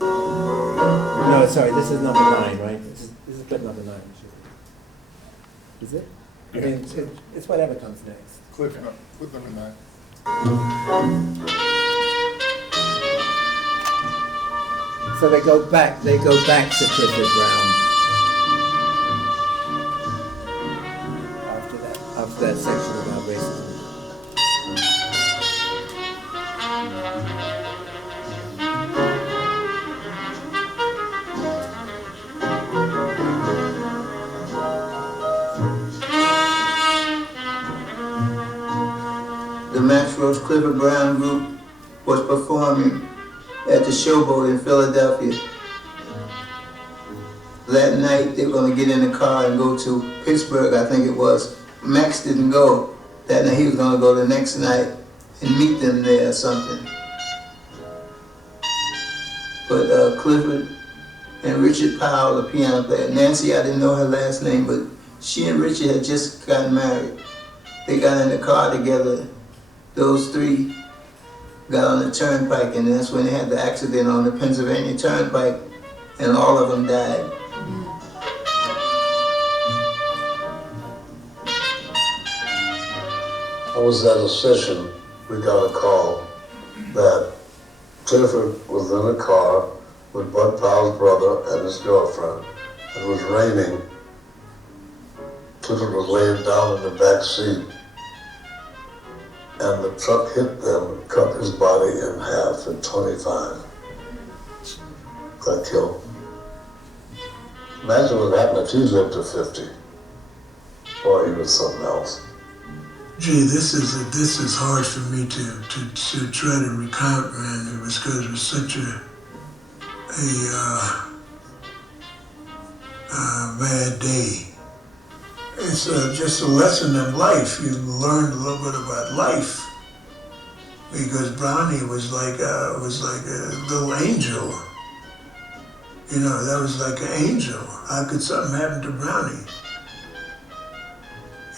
No, sorry, this is number 9, right? This is clip number 9. Is it? I mean, it's whatever comes next. Clip number 9. So they go back to Clifford Brown after that section about racism. The Max Roach Clifford Brown group was performing at the Showboat in Philadelphia. That night they were going to get in the car and go to Pittsburgh, I think it was. Max didn't go. That night he was going to go the next night and meet them there or something. But Clifford and Richard Powell, the piano player, Nancy, I didn't know her last name, but she and Richard had just gotten married. They got in the car together. Those three got on the turnpike, and that's when they had the accident on the Pennsylvania Turnpike, and all of them died. I was at a session, we got a call that Clifford was in a car with Bud Powell's brother and his girlfriend. It was raining. Clifford was laying down in the back seat, and the truck hit them, cut his body in half at 25. Got killed. Imagine what happened if he lived to 50. Boy, he was something else. Gee, this is hard for me to try to recount, man. It was because it was such a bad day. It's just a lesson in life. You learned a little bit about life, because Brownie was like a little angel. You know, that was like an angel. How could something happen to Brownie?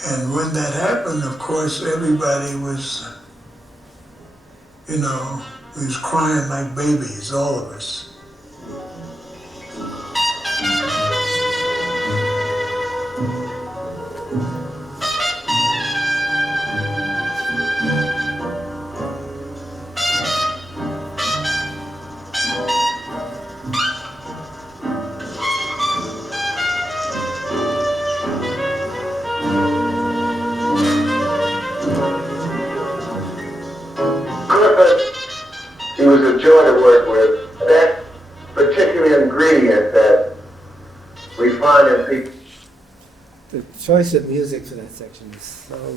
And when that happened, of course, everybody was, you know, we was crying like babies, all of us. He was a joy to work with. That particular ingredient that we find in people. The choice of music for that section is so...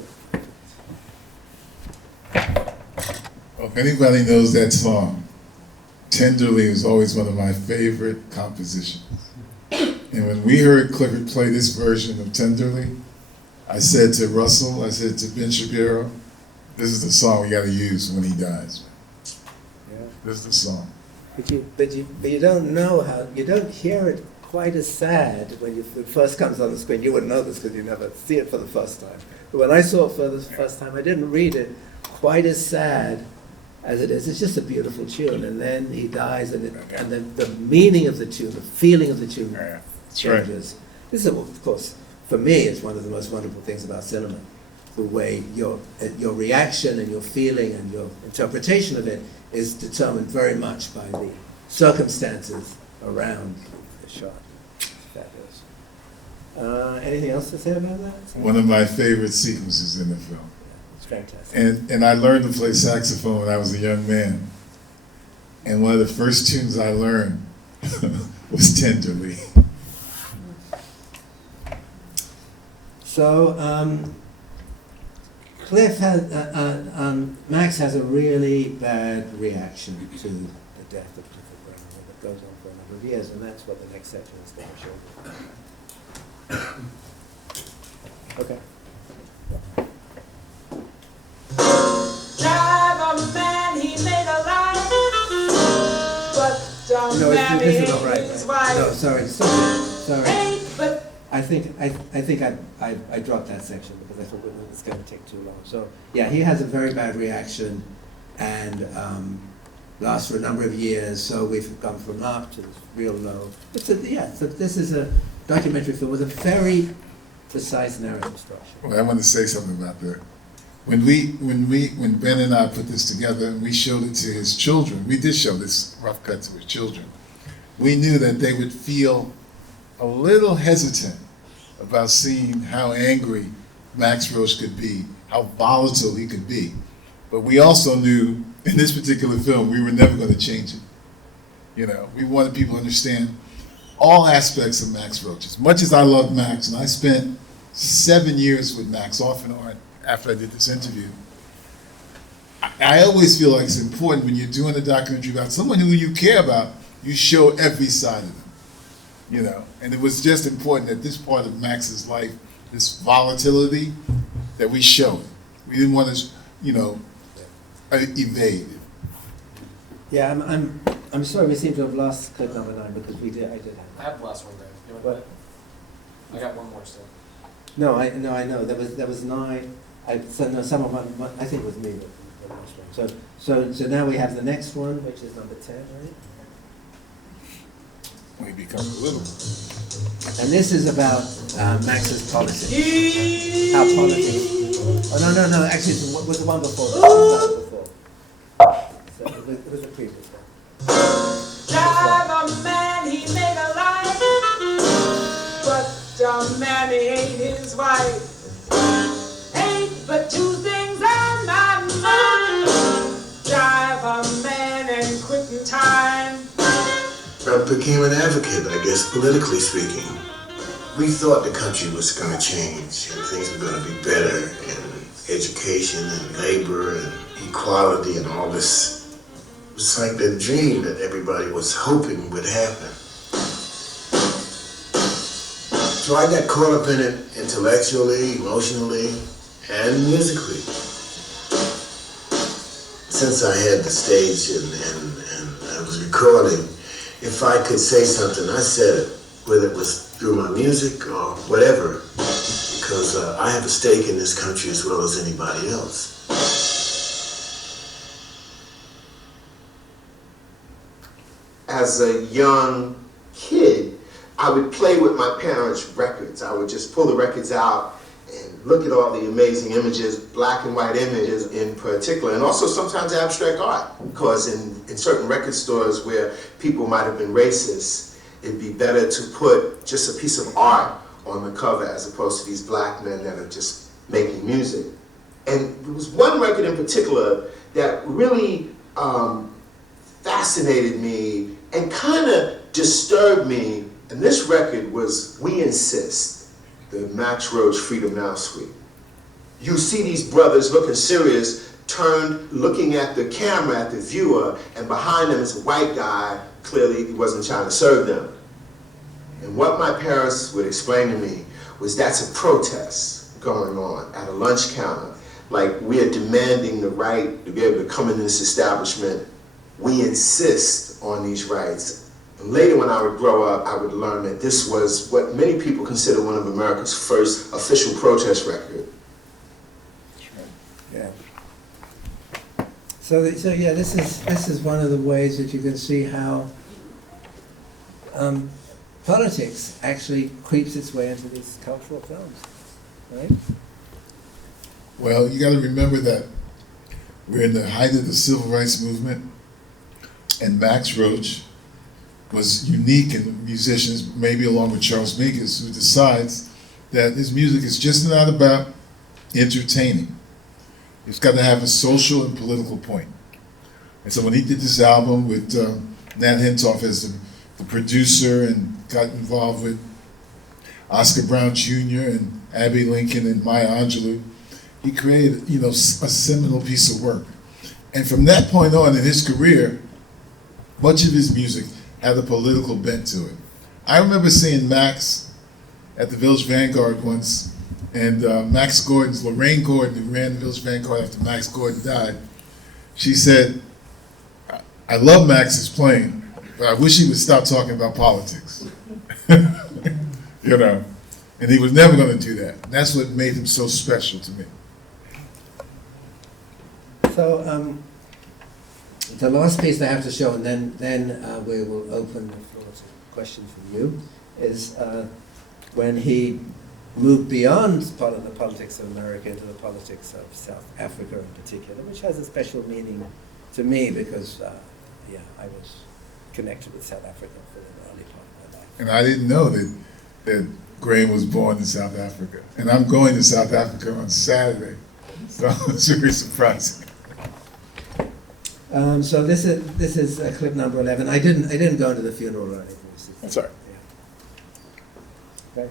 Well, if anybody knows that song, Tenderly is always one of my favorite compositions. And when we heard Clifford play this version of Tenderly, I said to Russell, I said to Ben Shapiro, this is the song we got to use when he dies. Yeah. This is the song. But you don't know how, you don't hear it quite as sad when it first comes on the screen. You wouldn't know this because you never see it for the first time. But when I saw it for the first time, I didn't read it quite as sad as it is. It's just a beautiful tune. And then he dies, and then the meaning of the tune, the feeling of the tune changes. Right. This is, of course, for me, it's one of the most wonderful things about cinema. The way your reaction and your feeling and your interpretation of it is determined very much by the circumstances around the shot. Fabulous. Anything else to say about that? One of my favorite sequences in the film. Yeah, it's fantastic. And I learned to play saxophone when I was a young man. And one of the first tunes I learned was Tenderly. So, Max has a really bad reaction to the death of Clifford Brown that goes on for a number of years, and that's what the next section is going to show. Okay. Drive a man, he made a life, but don't marry his wife. No, sorry. But I think I dropped that section because I thought it's going to take too long. So yeah, he has a very bad reaction, and lasts for a number of years, so we've gone from up to real low. So this is a documentary film with a very precise narrative structure. Well, I want to say something about that. When Ben and I put this together and we showed it to his children, we did show this rough cut to his children, we knew that they would feel a little hesitant about seeing how angry Max Roach could be, how volatile he could be. But we also knew in this particular film, we were never going to change it. You know, we wanted people to understand all aspects of Max Roach. As much as I love Max, and I spent 7 years with Max off and on after I did this interview, I always feel like it's important when you're doing a documentary about someone who you care about, you show every side of them. You know, and it was just important that this part of Max's life, this volatility, that we show it. We didn't want to, you know, evade it. Yeah, I'm sorry we seem to have lost clip number 9 because I did have. I have the last one there. You want I got one more still. No, I know. There was 9. Some of them, I think it was me that lost one. So now we have the next one, which is number 10, right? We become a little. And this is about Max's politics. How politics. Oh no! Actually, it was the one before. So it was the previous one. Drive a man, he made a life, but the man he ate his wife. Ain't but 2 things on my mind. Drive a man and quitting time. I became an advocate, I guess, politically speaking. We thought the country was going to change and things were going to be better in education and labor and equality and all this. It was like the dream that everybody was hoping would happen. So I got caught up in it intellectually, emotionally, and musically. Since I had the stage and I was recording, if I could say something, I said it, whether it was through my music or whatever, because I have a stake in this country as well as anybody else. As a young kid, I would play with my parents' records. I would just pull the records out and look at all the amazing images, black and white images in particular, and also sometimes abstract art, because in certain record stores where people might have been racist, it'd be better to put just a piece of art on the cover as opposed to these black men that are just making music. And there was one record in particular that really fascinated me and kind of disturbed me, and this record was We Insist, the Max Roach Freedom Now Suite. You see these brothers looking serious, turned, looking at the camera, at the viewer, and behind them is a white guy. Clearly, he wasn't trying to serve them. And what my parents would explain to me was that's a protest going on at a lunch counter. Like, we're demanding the right to be able to come into this establishment. We insist on these rights. And later when I would grow up, I would learn that this was what many people consider one of America's first official protest record. Yeah. So yeah, this is one of the ways that you can see how politics actually creeps its way into these cultural films, right? Well, you got to remember that we're in the height of the civil rights movement, and Max Roach was unique in musicians, maybe along with Charles Mingus, who decides that his music is just not about entertaining. It's got to have a social and political point. And so when he did this album with Nat Hentoff as the producer and got involved with Oscar Brown Jr. and Abbey Lincoln and Maya Angelou, he created, a seminal piece of work. And from that point on in his career, much of his music had a political bent to it. I remember seeing Max at the Village Vanguard once, and Lorraine Gordon, who ran the Village Vanguard after Max Gordon died, she said, I love Max's playing, but I wish he would stop talking about politics. And he was never going to do that. That's what made him so special to me. So The last piece I have to show, and then we will open the floor to questions from you, is when he moved beyond part of the politics of America into the politics of South Africa in particular, which has a special meaning to me because, I was connected with South Africa for the early part of my life. And I didn't know that Grahame was born in South Africa. And I'm going to South Africa on Saturday. So it's very surprising. So this is clip number 11. I didn't go into the funeral or anything. That's all right. Okay.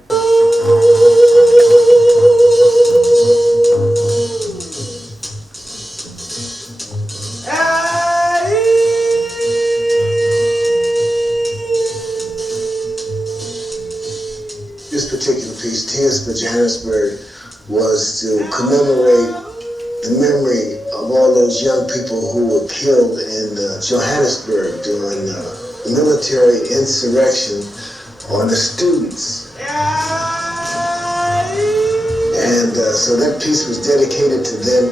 This particular piece, Tears for Johannesburg, was to commemorate the memory of all those young people who were killed in Johannesburg during the military insurrection on the students. And so that piece was dedicated to them.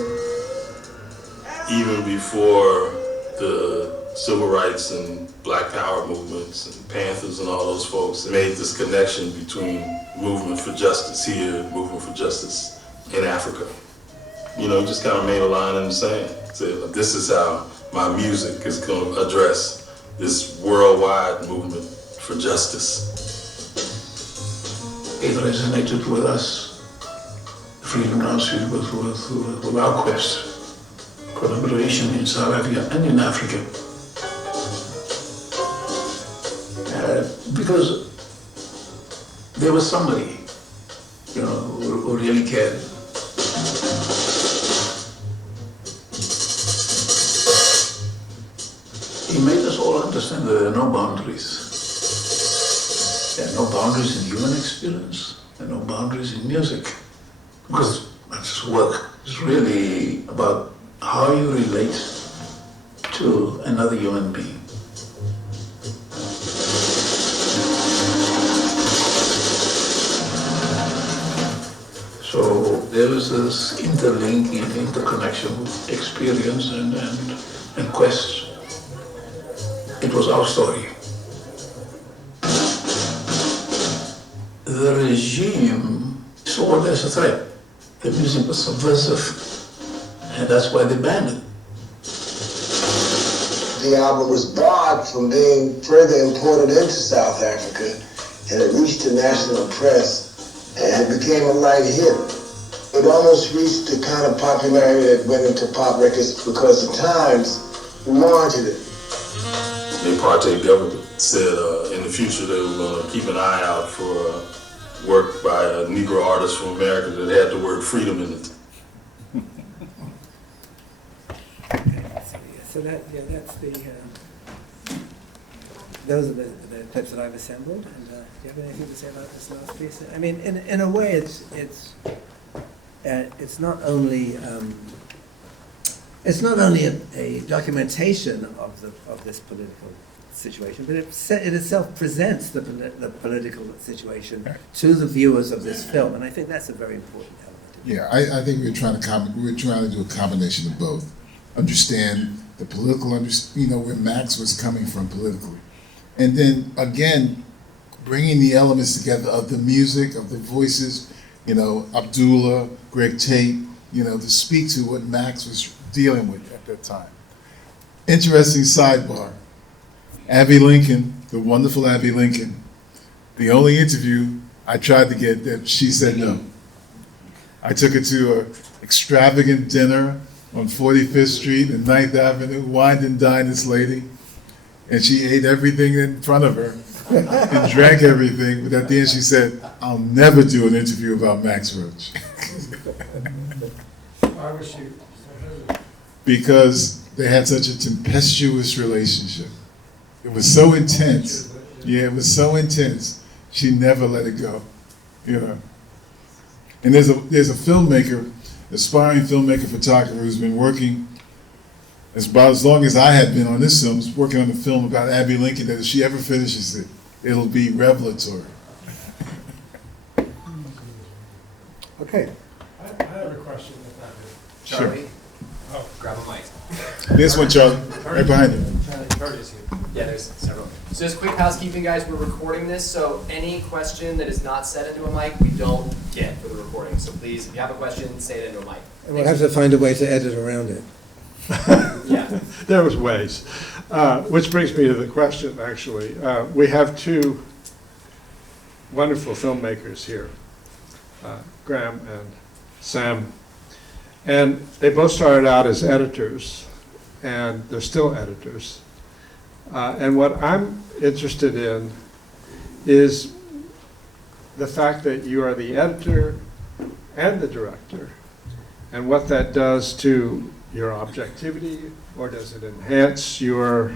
Even before the civil rights and Black Power movements and Panthers and all those folks made this connection between movement for justice here, movement for justice in Africa. You know, just kind of made a line in the sand. Said, this is how my music is going to address this worldwide movement for justice. It resonated with us. Freedom Now Suite with our quest for liberation in South Africa and in Africa. Because there was somebody, who really cared. He made us all understand that there are no boundaries. There are no boundaries in human experience. There are no boundaries in music. Because that's work. It's really about how you relate to another human being. So there is this interlinking, interconnection with experience and quest. It was our story. The regime saw it as a threat. The music was subversive, and that's why they banned it. The album was barred from being further imported into South Africa, and it reached the national press and it became a light hit. It almost reached the kind of popularity that went into pop records because the Times warranted it. The apartheid government said in the future they were going to keep an eye out for work by a Negro artist from America that had the word freedom in it. So that's those are the clips that I've assembled. And do you have anything to say about this last piece? I mean, in a way, it's not only a documentation of this political situation, but it itself presents the political situation to the viewers of this film, and I think that's a very important element. Yeah, I think we're trying to do a combination of both. Understand the political, where Max was coming from politically, and then again, bringing the elements together of the music, of the voices, Abdullah, Greg Tate, to speak to what Max was dealing with at that time. Interesting sidebar. Abby Lincoln, the wonderful Abby Lincoln, the only interview I tried to get that she said no. I took her to an extravagant dinner on 45th Street and 9th Avenue, wined and dined this lady, and she ate everything in front of her and drank everything, but at the end she said, I'll never do an interview about Max Roach. Why was she? Because they had such a tempestuous relationship. It was so intense. Yeah, it was so intense. She never let it go. And there's a filmmaker, aspiring filmmaker, photographer who's been working about as long as I had been on this film, working on a film about Abby Lincoln, that if she ever finishes it, it'll be revelatory. Okay. I have a question if I could. Sure. Oh, grab a mic. This one, Charlie, right behind you. Yeah, there's several. So just quick housekeeping, guys. We're recording this, so any question that is not said into a mic, we don't get for the recording. So please, if you have a question, say it into a mic. And we'll have to find a way to edit around it. Yeah. There was ways. Which brings me to the question, actually. We have two wonderful filmmakers here, Grahame and Sam. And they both started out as editors, and they're still editors. And what I'm interested in is the fact that you are the editor and the director, and what that does to your objectivity, or does it enhance your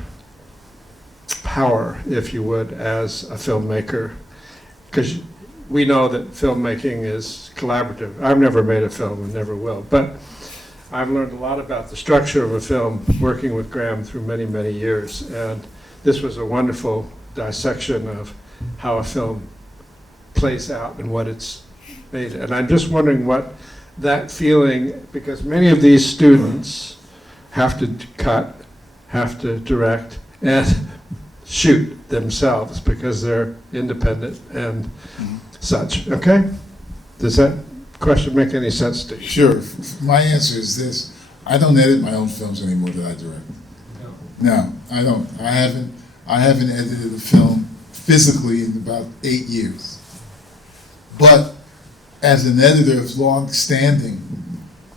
power, if you would, as a filmmaker? Because we know that filmmaking is collaborative. I've never made a film and never will, but I've learned a lot about the structure of a film working with Grahame through many, many years. And this was a wonderful dissection of how a film plays out and what it's made. And I'm just wondering what that feeling, because many of these students have to cut, have to direct, and shoot themselves because they're independent and such. Okay? Does that question make any sense to you? Sure. My answer is this. I don't edit my own films anymore that I direct. No, I don't. I haven't edited a film physically in about 8 years. But as an editor of long standing,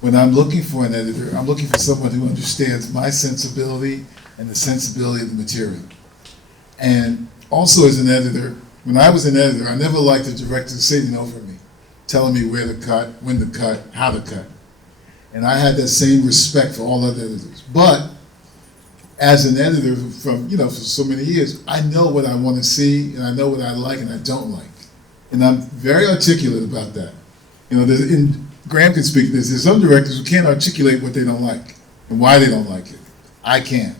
when I'm looking for an editor, I'm looking for someone who understands my sensibility and the sensibility of the material. And also as an editor, when I was an editor, I never liked the director sitting over me, telling me where to cut, when to cut, how to cut. And I had that same respect for all other editors. But as an editor for so many years, I know what I want to see, and I know what I like and I don't like. And I'm very articulate about that. Grahame can speak to this. There's some directors who can't articulate what they don't like and why they don't like it. I can.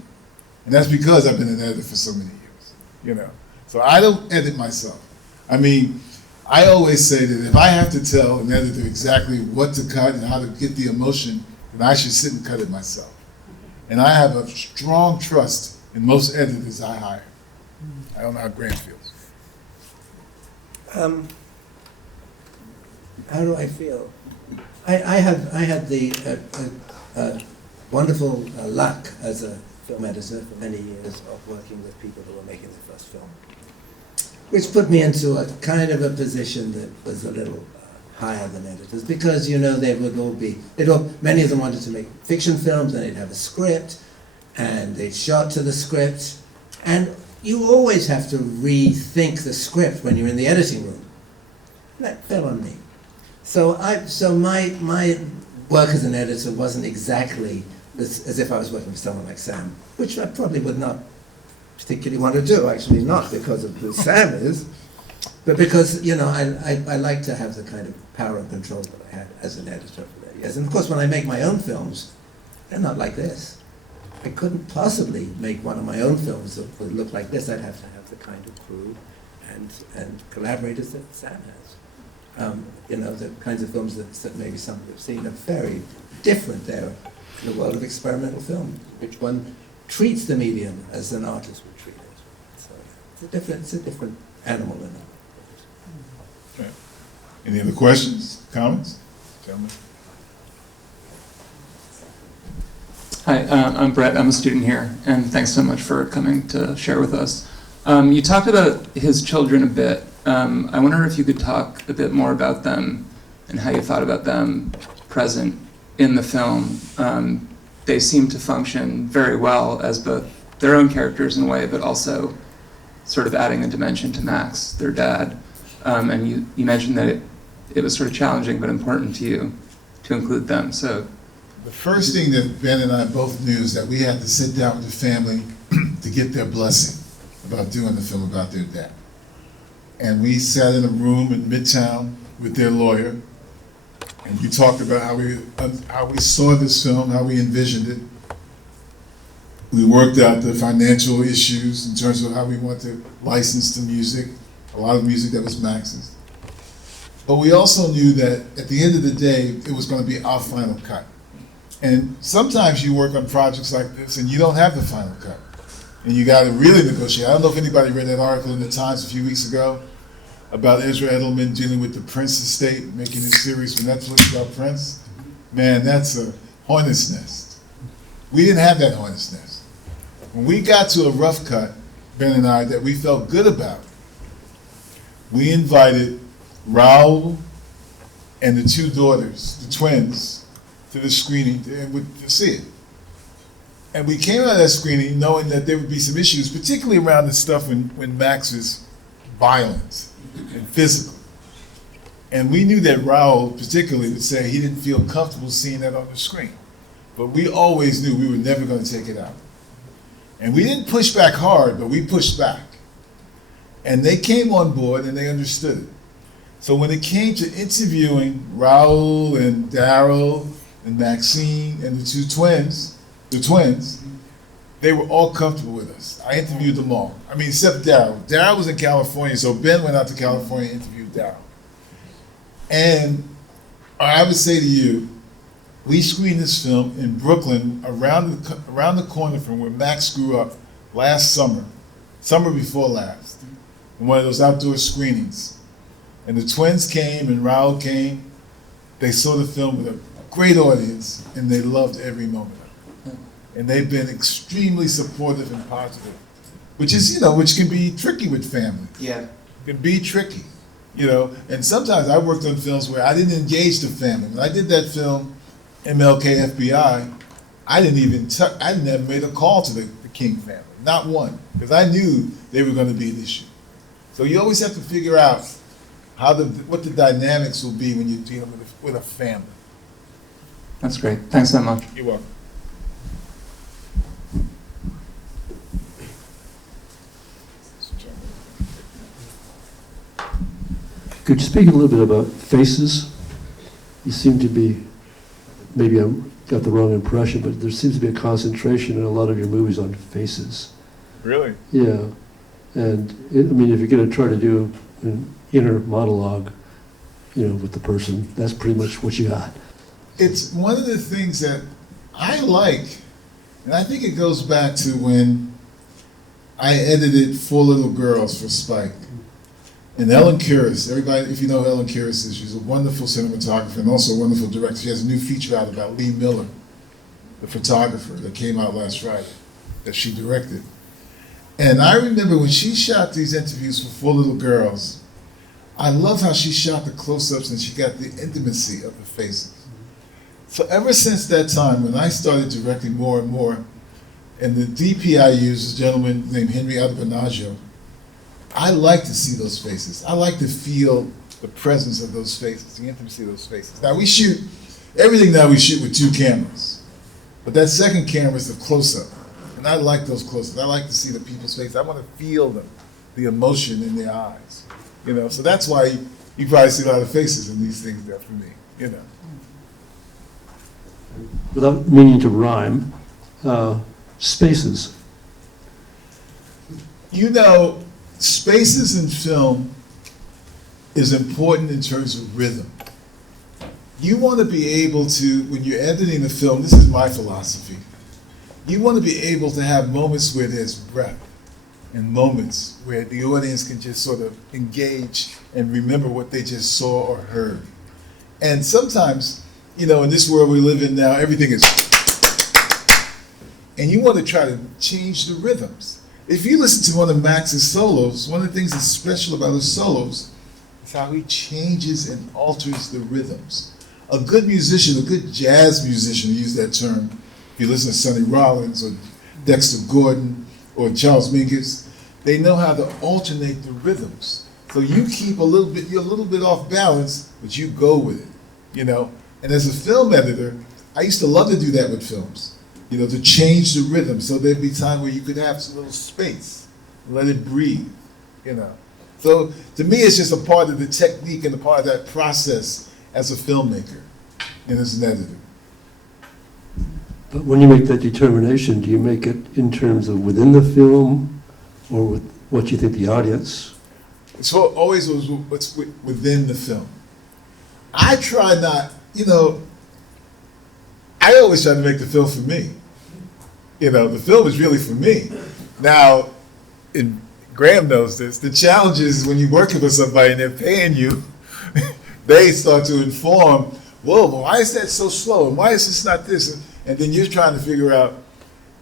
And that's because I've been an editor for so many years, So I don't edit myself. I mean, I always say that if I have to tell an editor exactly what to cut and how to get the emotion, then I should sit and cut it myself. And I have a strong trust in most editors I hire. I don't know how Grahame feels. How do I feel? I had the wonderful luck as a film editor for many years of working with people who were making their first film, which put me into a kind of a position that was a little higher than editors, because they would all be, many of them wanted to make fiction films, and they'd have a script, and they'd shot to the script, and you always have to rethink the script when you're in the editing room. That fell on me. So my work as an editor wasn't exactly as if I was working with someone like Sam, which I probably would not particularly want to do, actually not because of who Sam is, but because, I like to have the kind of power and control that I had as an editor for many years. And of course, when I make my own films, they're not like this. I couldn't possibly make one of my own films that would look like this. I'd have to have the kind of crew and collaborators that Sam has. The kinds of films that maybe some have seen are very different there in the world of experimental film, which one treats the medium as an artist would treat it. So it's a different animal in it. Okay. Any other questions, comments? Gentlemen? Hi, I'm Brett. I'm a student here, and thanks so much for coming to share with us. You talked about his children a bit. I wonder if you could talk a bit more about them and how you thought about them present in the film. They seem to function very well as both their own characters in a way, but also sort of adding a dimension to Max, their dad. And you mentioned that it was sort of challenging but important to you to include them. So the first thing that Ben and I both knew is that we had to sit down with the family to get their blessing about doing the film about their dad. And we sat in a room in Midtown with their lawyer, and we talked about how we saw this film, how we envisioned it. We worked out the financial issues in terms of how we want to license the music, a lot of music that was Max's. But we also knew that at the end of the day, it was going to be our final cut. And sometimes you work on projects like this and you don't have the final cut. And you got to really negotiate. I don't know if anybody read that article in the Times a few weeks ago about Ezra Edelman dealing with the Prince estate, making a series for Netflix about Prince. Man, that's a hornet's nest. We didn't have that hornet's nest. When we got to a rough cut, Ben and I, that we felt good about, we invited Raoul and the two daughters, the twins, to the screening to see it. And we came out of that screening knowing that there would be some issues, particularly around the stuff when Max was violent and physical. And we knew that Raoul particularly would say he didn't feel comfortable seeing that on the screen. But we always knew we were never going to take it out. And we didn't push back hard, but we pushed back. And they came on board and they understood it. So when it came to interviewing Raoul and Daryl and Maxine and the two twins, they were all comfortable with us. I interviewed them all. I mean, except Daryl. Daryl was in California, so Ben went out to California and interviewed Daryl. And I would say to you, we screened this film in Brooklyn, around the corner from where Max grew up last summer before last, in one of those outdoor screenings. And the twins came and Raoul came. They saw the film with a great audience, and they loved every moment of it. And they've been extremely supportive and positive, which is, which can be tricky with family. Yeah. It can be tricky, And sometimes I worked on films where I didn't engage the family. When I did that film, MLK FBI, I never made a call to the King family, not one, because I knew they were going to be an issue. So you always have to figure out what the dynamics will be when you're dealing with a family. That's great. Thanks so much. You're welcome. Could you speak a little bit about faces? You seem to be, maybe I got the wrong impression, but there seems to be a concentration in a lot of your movies on faces. Really? Yeah. And, if you're going to try to do an inner monologue, with the person, that's pretty much what you got. It's one of the things that I like, and I think it goes back to when I edited Four Little Girls for Spike. And Ellen Kuras, everybody, if you know who Ellen Kuras is, she's a wonderful cinematographer and also a wonderful director. She has a new feature out about Lee Miller, the photographer, that came out last Friday, that she directed. And I remember when she shot these interviews for Four Little Girls, I love how she shot the close-ups and she got the intimacy of the faces. So ever since that time, when I started directing more and more, and the DP I used, a gentleman named Henry Adebanajo, I like to see those faces. I like to feel the presence of those faces, the intimacy of those faces. Now we shoot with two cameras, but that second camera is the close-up. And I like those close-ups. I like to see the people's faces. I want to feel them, the emotion in their eyes. So that's why you probably see a lot of faces in these things there for me, Without meaning to rhyme, spaces. Spaces in film is important in terms of rhythm. You want to be able to, when you're editing a film, this is my philosophy, you want to be able to have moments where there's breath and moments where the audience can just sort of engage and remember what they just saw or heard. And sometimes, in this world we live in now, everything is, and you want to try to change the rhythms. If you listen to one of Max's solos, one of the things that's special about his solos is how he changes and alters the rhythms. A good musician, a good jazz musician, to use that term, if you listen to Sonny Rollins or Dexter Gordon or Charles Mingus, they know how to alternate the rhythms. So you keep you're a little bit off balance, but you go with it, And as a film editor, I used to love to do that with films, to change the rhythm. So there'd be time where you could have some little space, let it breathe, So to me, it's just a part of the technique and a part of that process as a filmmaker and as an editor. But when you make that determination, do you make it in terms of within the film or with what you think the audience? It's always what's within the film. I try not, I always try to make the film for me. You know, the film is really for me. Now, Grahame knows this, the challenge is when you're working with somebody and they're paying you, they start to inform, whoa, why is that so slow? And why is this not this? And then you're trying to figure out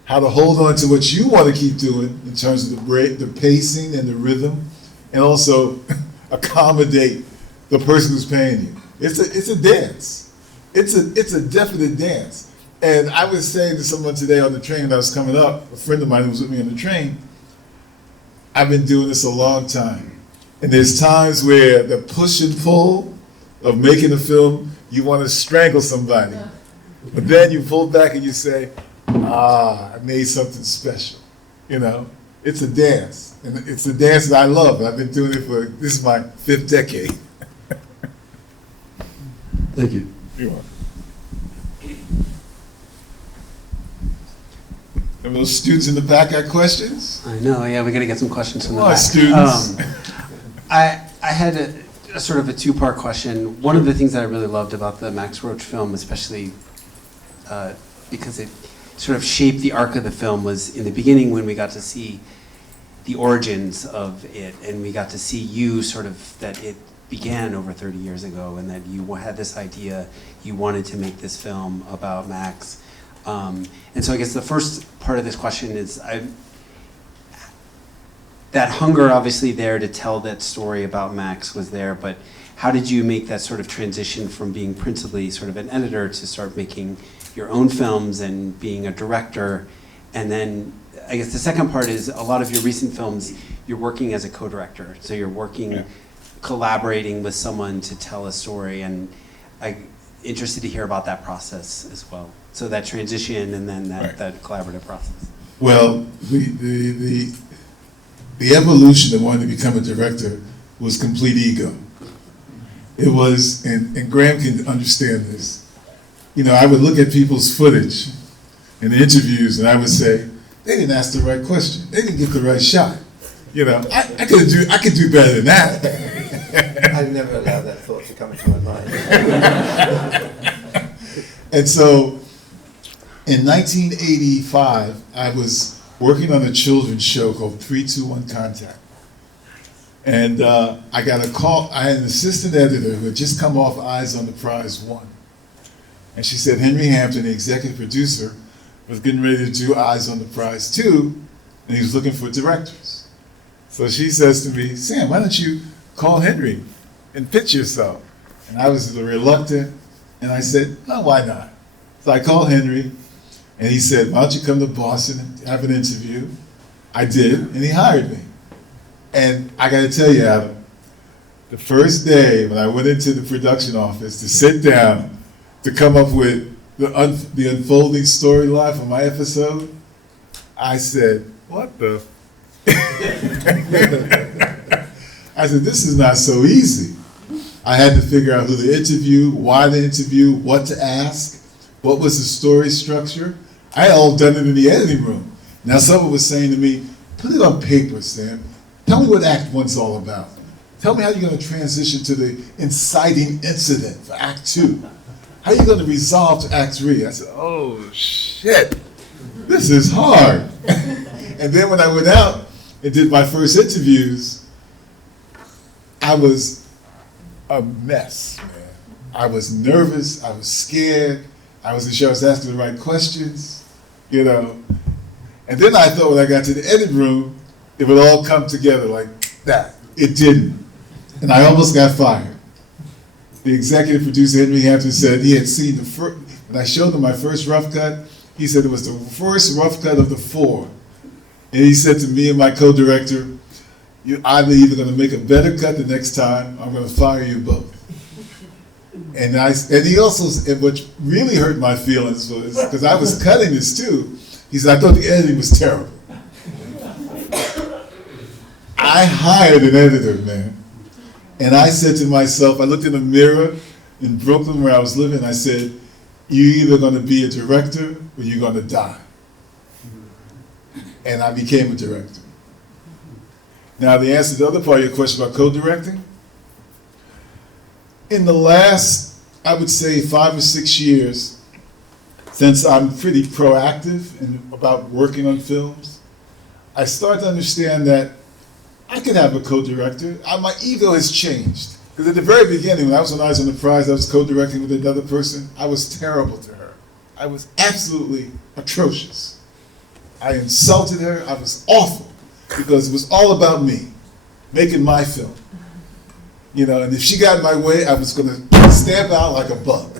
how to hold on to what you want to keep doing in terms of the pacing and the rhythm, and also accommodate the person who's paying you. It's a dance. It's a definite dance. And I was saying to someone today on the train when I was coming up, a friend of mine who was with me on the train, I've been doing this a long time. And there's times where the push and pull of making a film, you want to strangle somebody. But then you pull back and you say, I made something special. You know, it's a dance. And it's a dance that I love. I've been doing it this is my 5th decade. Thank you. You're welcome. And those students in the back got questions? I know, yeah, we got to get some questions from the Come on, back. students. I had a sort of a two-part question. One of the things that I really loved about the Max Roach film, especially because it sort of shaped the arc of the film, was in the beginning when we got to see the origins of it, and we got to see you sort of, that it began over 30 years ago, and that you had this idea, you wanted to make this film about Max. And so I guess the first part of this question is, that hunger obviously there to tell that story about Max was there, but how did you make that sort of transition from being principally sort of an editor to start making your own films and being a director? And then I guess the second part is, a lot of your recent films, you're working as a co-director. So you're working, collaborating with someone to tell a story, and I'm interested to hear about that process as well. So that transition and then that collaborative process. Well, the evolution of wanting to become a director was complete ego. It was, and Grahame can understand this. You know, I would look at people's footage in the interviews and I would say, they didn't ask the right question. They didn't get the right shot. You know, I could do better than that. I've never allowed that thought to come into my mind. And so, in 1985, I was working on a children's show called 321 Contact. And I got a call. I had an assistant editor who had just come off Eyes on the Prize 1. And she said Henry Hampton, the executive producer, was getting ready to do Eyes on the Prize 2, and he was looking for directors. So she says to me, Sam, why don't you call Henry and pitch yourself? And I was reluctant, and I said, oh, why not? So I called Henry, and he said, why don't you come to Boston and have an interview? I did, and he hired me. And I got to tell you, Adam, the first day when I went into the production office to sit down to come up with the unfolding storyline for my episode, I said, what the? I said, this is not so easy. I had to figure out who to interview, why to interview, what to ask, what was the story structure. I had all done it in the editing room. Now someone was saying to me, put it on paper, Sam. Tell me what Act 1's all about. Tell me how you're going to transition to the inciting incident for Act 2. How are you going to resolve to Act 3? I said, oh, shit. This is hard. And then when I went out and did my first interviews, I was a mess, man. I was nervous. I was scared. I wasn't sure I was asking the right questions, you know. And then I thought when I got to the edit room, it would all come together like that. It didn't. And I almost got fired. The executive producer, Henry Hampton, said he had seen the first, when I showed him my first rough cut, he said it was the first rough cut of the 4. And he said to me and my co-director, you're either going to make a better cut the next time, or I'm going to fire you both. And he also, and what really hurt my feelings was, because I was cutting this too, he said, I thought the editing was terrible. I hired an editor, man. And I said to myself, I looked in the mirror in Brooklyn where I was living, I said, you're either going to be a director or you're going to die. And I became a director. Now, the answer to the other part of your question about co-directing, in the last, I would say 5 or 6 years, since I'm pretty proactive about working on films, I start to understand that I could have a co-director. My ego has changed. Because at the very beginning, when I was on Eyes on the Prize, I was co-directing with another person. I was terrible to her. I was absolutely atrocious. I insulted her. I was awful because it was all about me, making my film. You know, and if she got in my way, I was going to stamp out like a bug.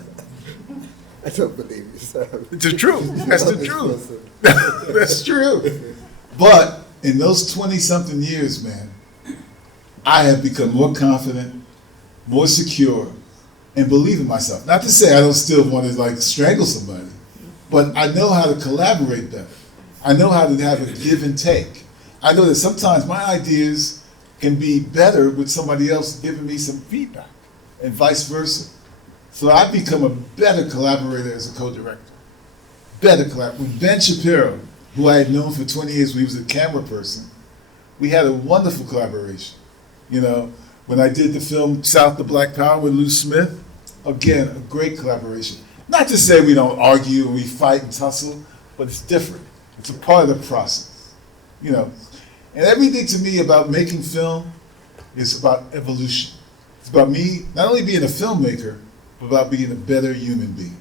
I don't believe you, sir. It's the truth. That's the truth. That's true. But in those 20-something years, man, I have become more confident, more secure, and believe in myself. Not to say I don't still want to like strangle somebody, but I know how to collaborate better. I know how to have a give and take. I know that sometimes my ideas can be better with somebody else giving me some feedback, and vice versa. So I've become a better collaborator as a co-director. Better collaborator. With Ben Shapiro, who I had known for 20 years when he was a camera person, we had a wonderful collaboration. You know, when I did the film South to Black Power with Lou Smith, again, a great collaboration. Not to say we don't argue and we fight and tussle, but it's different. It's a part of the process, you know. And everything to me about making film is about evolution. It's about me not only being a filmmaker, but about being a better human being.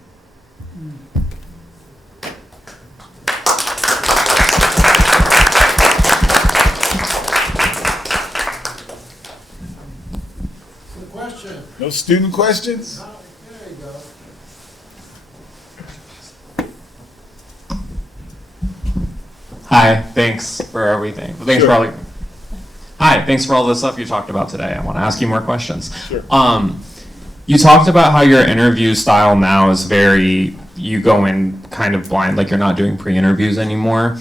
Question. No student questions? There you go. Hi, thanks for everything. Thanks for all. Hi, thanks for all the stuff you talked about today. I want to ask you more questions. Sure. You talked about how your interview style now is very, you go in kind of blind, like you're not doing pre-interviews anymore,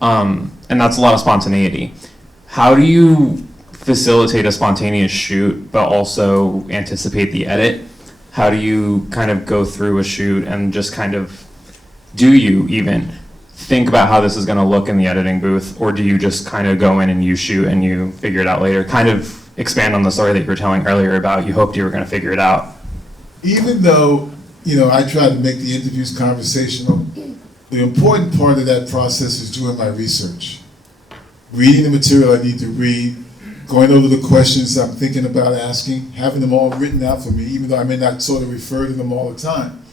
and that's a lot of spontaneity. How do you facilitate a spontaneous shoot, but also anticipate the edit? How do you kind of go through a shoot and just kind of, do you even think about how this is going to look in the editing booth, or do you just kind of go in and you shoot and you figure it out later? Kind of expand on the story that you were telling earlier about you hoped you were going to figure it out. Even though, you know, I try to make the interviews conversational, the important part of that process is doing my research. Reading the material I need to read, going over the questions I'm thinking about asking, having them all written out for me, even though I may not sort of refer to them all the time.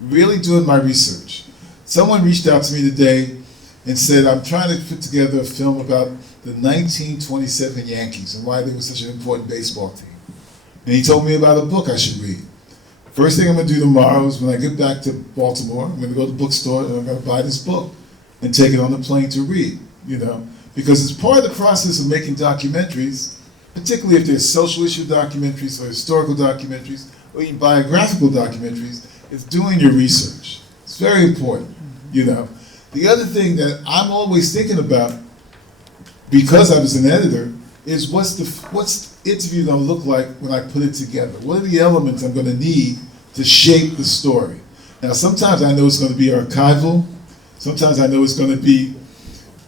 Really doing my research. Someone reached out to me today and said, I'm trying to put together a film about the 1927 Yankees and why they were such an important baseball team. And he told me about a book I should read. First thing I'm going to do tomorrow is when I get back to Baltimore, I'm going to go to the bookstore and I'm going to buy this book and take it on the plane to read, you know. Because it's part of the process of making documentaries, particularly if they're social issue documentaries or historical documentaries or even biographical documentaries, is doing your research. It's very important, you know. The other thing that I'm always thinking about, because I was an editor, is what's the interview going to look like when I put it together? What are the elements I'm going to need to shape the story? Now, sometimes I know it's going to be archival. Sometimes I know it's going to be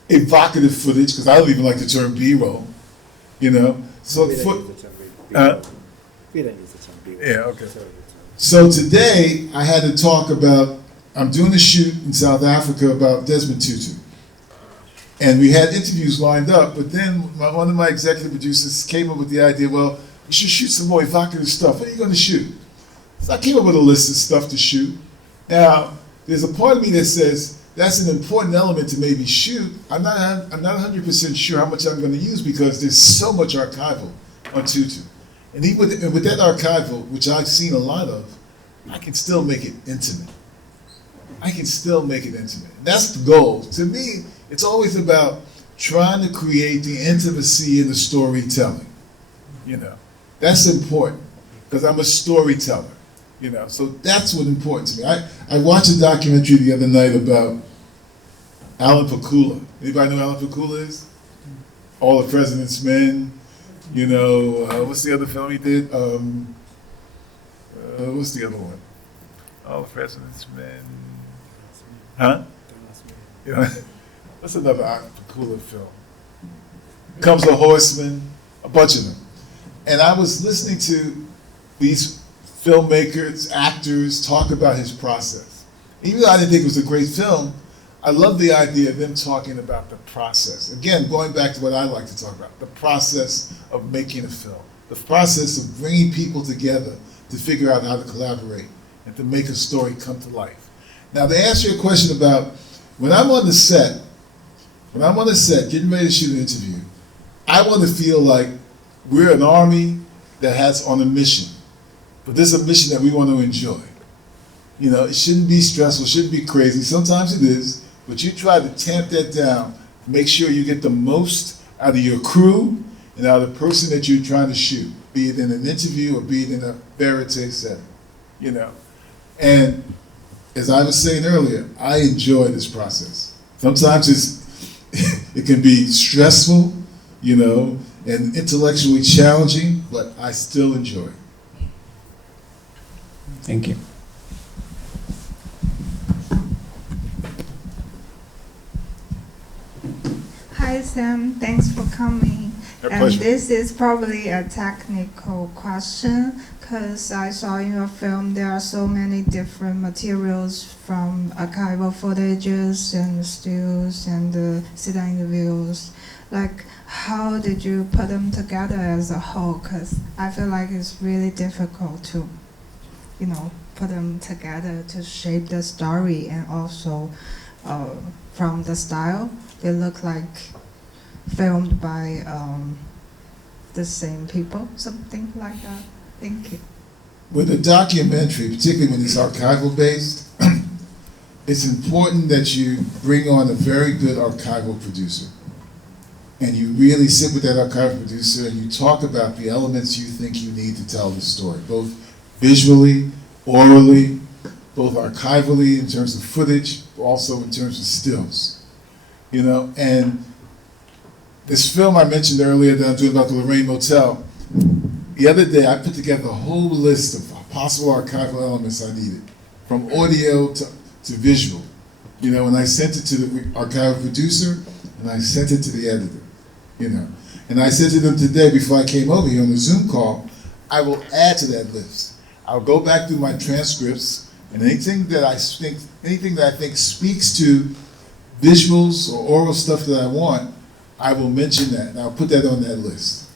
evocative footage, because I don't even like the term B-roll, you know. So We don't use the term B-roll. Yeah, okay. So today I had to talk about, I'm doing a shoot in South Africa about Desmond Tutu. And we had interviews lined up, but then one of my executive producers came up with the idea, well, you should shoot some more evocative stuff. What are you going to shoot? So I came up with a list of stuff to shoot. Now, there's a part of me that says that's an important element to maybe shoot. I'm not 100% sure how much I'm going to use because there's so much archival on Tutu. And with that archival, which I've seen a lot of, I can still make it intimate. I can still make it intimate. That's the goal. To me, it's always about trying to create the intimacy in the storytelling. You know, that's important because I'm a storyteller. You know, so that's what's important to me. I watched a documentary the other night about Alan Pakula. Anybody know who Alan Pakula is? All the President's Men. You know, what's the other film he did? What's the other one? All the President's Men. Huh? You know, what's another Alan Pakula film? Comes a Horseman, a bunch of them. And I was listening to these filmmakers, actors talk about his process. Even though I didn't think it was a great film, I love the idea of them talking about the process. Again, going back to what I like to talk about, the process of making a film, the process of bringing people together to figure out how to collaborate and to make a story come to life. Now, to answer your question about when I'm on the set, getting ready to shoot an interview, I want to feel like we're an army that has on a mission, but this is a mission that we want to enjoy. You know, it shouldn't be stressful, shouldn't be crazy. Sometimes it is, but you try to tamp that down, make sure you get the most out of your crew and out of the person that you're trying to shoot, be it in an interview or be it in a verite setting, you know. And as I was saying earlier, I enjoy this process. Sometimes it can be stressful, you know, and intellectually challenging, but I still enjoy it. Thank you. Hi Sam, thanks for coming. My And pleasure. this is probably a technical question because I saw in your film there are so many different materials from archival footages and stills and sit-down interviews. Like, how did you put them together as a whole? Because I feel like it's really difficult to, you know, put them together to shape the story, and also from the style, they look like filmed by the same people, something like that. Thank you. With a documentary, particularly when it's archival based, it's important that you bring on a very good archival producer. And you really sit with that archival producer and you talk about the elements you think you need to tell the story, both visually, orally, both archivally in terms of footage, also in terms of stills. You know, and this film I mentioned earlier that I'm doing about the Lorraine Motel, the other day I put together a whole list of possible archival elements I needed, from audio to visual. You know, and I sent it to the archival producer and I sent it to the editor, you know. And I said to them today before I came over here on the Zoom call, I will add to that list. I'll go back through my transcripts and anything that I think speaks to visuals or oral stuff that I want, I will mention that and I'll put that on that list.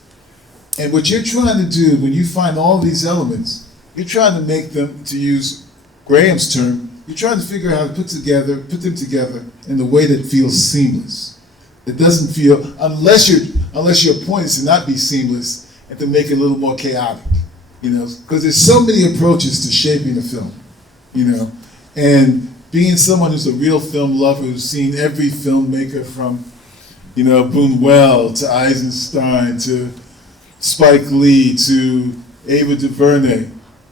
And what you're trying to do when you find all these elements, you're trying to make them, to use Graham's term, you're trying to figure out how to put them together in a way that feels seamless. It doesn't feel, unless your point is to not be seamless and to make it a little more chaotic, you know, because there's so many approaches to shaping a film, you know, and being someone who's a real film lover, who's seen every filmmaker from, you know, Buñuel to Eisenstein to Spike Lee to Ava DuVernay,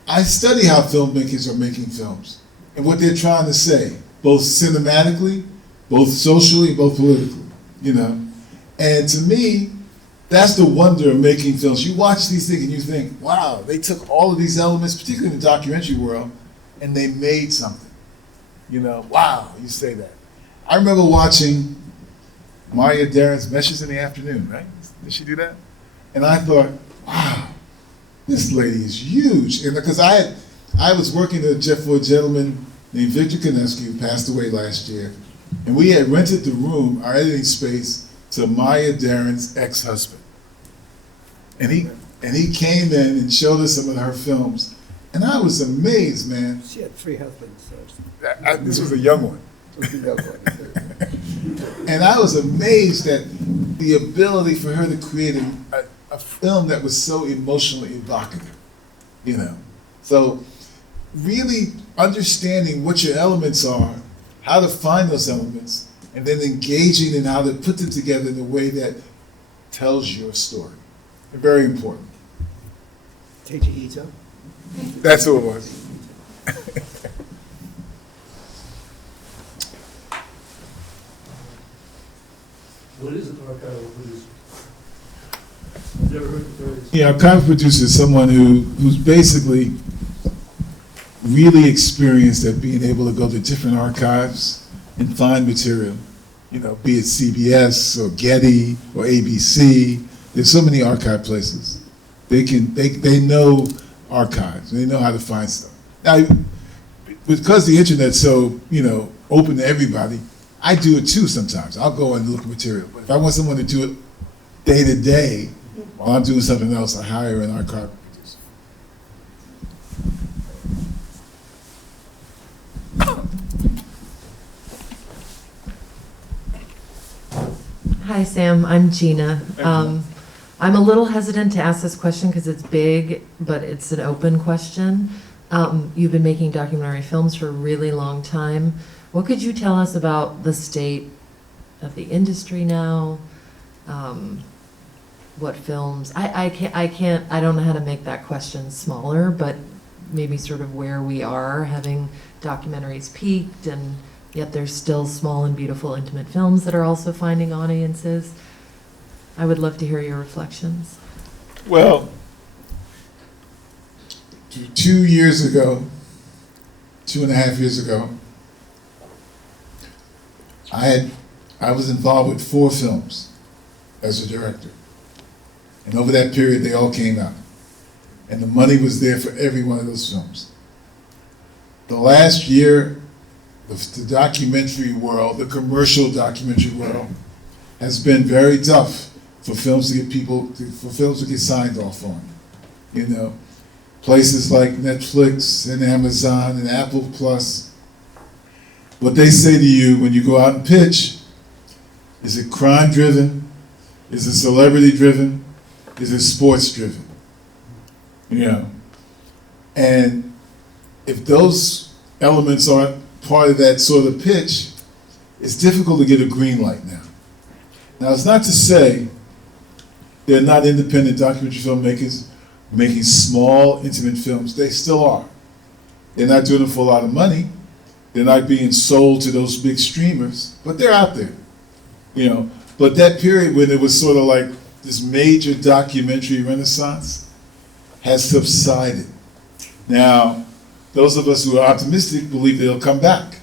I study how filmmakers are making films and what they're trying to say, both cinematically, both socially, both politically, you know. And to me, that's the wonder of making films. You watch these things and you think, wow, they took all of these elements, particularly in the documentary world, and they made something. You know, wow, you say that. I remember watching Maya Deren's Meshes in the Afternoon, right? Did she do that? And I thought, wow, this lady is huge. And because I was working for a gentleman named Victor Koneski, who passed away last year, and we had rented the room, our editing space, to Maya Deren's ex-husband. And he came in and showed us some of her films. And I was amazed, man. She had 3 husbands. So this was a young one. And I was amazed at the ability for her to create a film that was so emotionally evocative, you know. So really understanding what your elements are, how to find those elements, and then engaging in how to put them together in a way that tells your story. They're very important. Teiji Ito. That's who it was. What is an archival producer? I've never heard the phrase. Yeah, archival producer is someone who's basically really experienced at being able to go to different archives and find material. You know, be it CBS or Getty or ABC. There's so many archive places. They know archives. They know how to find stuff. Now, because the internet's so, open to everybody, I do it too sometimes. I'll go and look at material. But if I want someone to do it day to day while I'm doing something else, I hire an archive producer. Hi, Sam. I'm Gina. I'm a little hesitant to ask this question because it's big, but it's an open question. You've been making documentary films for a really long time. What could you tell us about the state of the industry now? What films? I don't know how to make that question smaller, but maybe sort of where we are, having documentaries peaked, and yet there's still small and beautiful intimate films that are also finding audiences. I would love to hear your reflections. Well, 2 years ago, 2.5 years ago, I was involved with 4 films as a director. And over that period, they all came out. And the money was there for every one of those films. The last year, the documentary world, the commercial documentary world, has been very tough for films to get signed off on. Places like Netflix and Amazon and Apple Plus, what they say to you when you go out and pitch, is it crime driven? Is it celebrity driven? Is it sports driven? And if those elements aren't part of that sort of pitch, it's difficult to get a green light now. Now, it's not to say they're not independent documentary filmmakers making small, intimate films. They still are. They're not doing it for a lot of money. They're not being sold to those big streamers, but they're out there. But that period when it was sort of like this major documentary renaissance has subsided. Now, those of us who are optimistic believe they'll come back.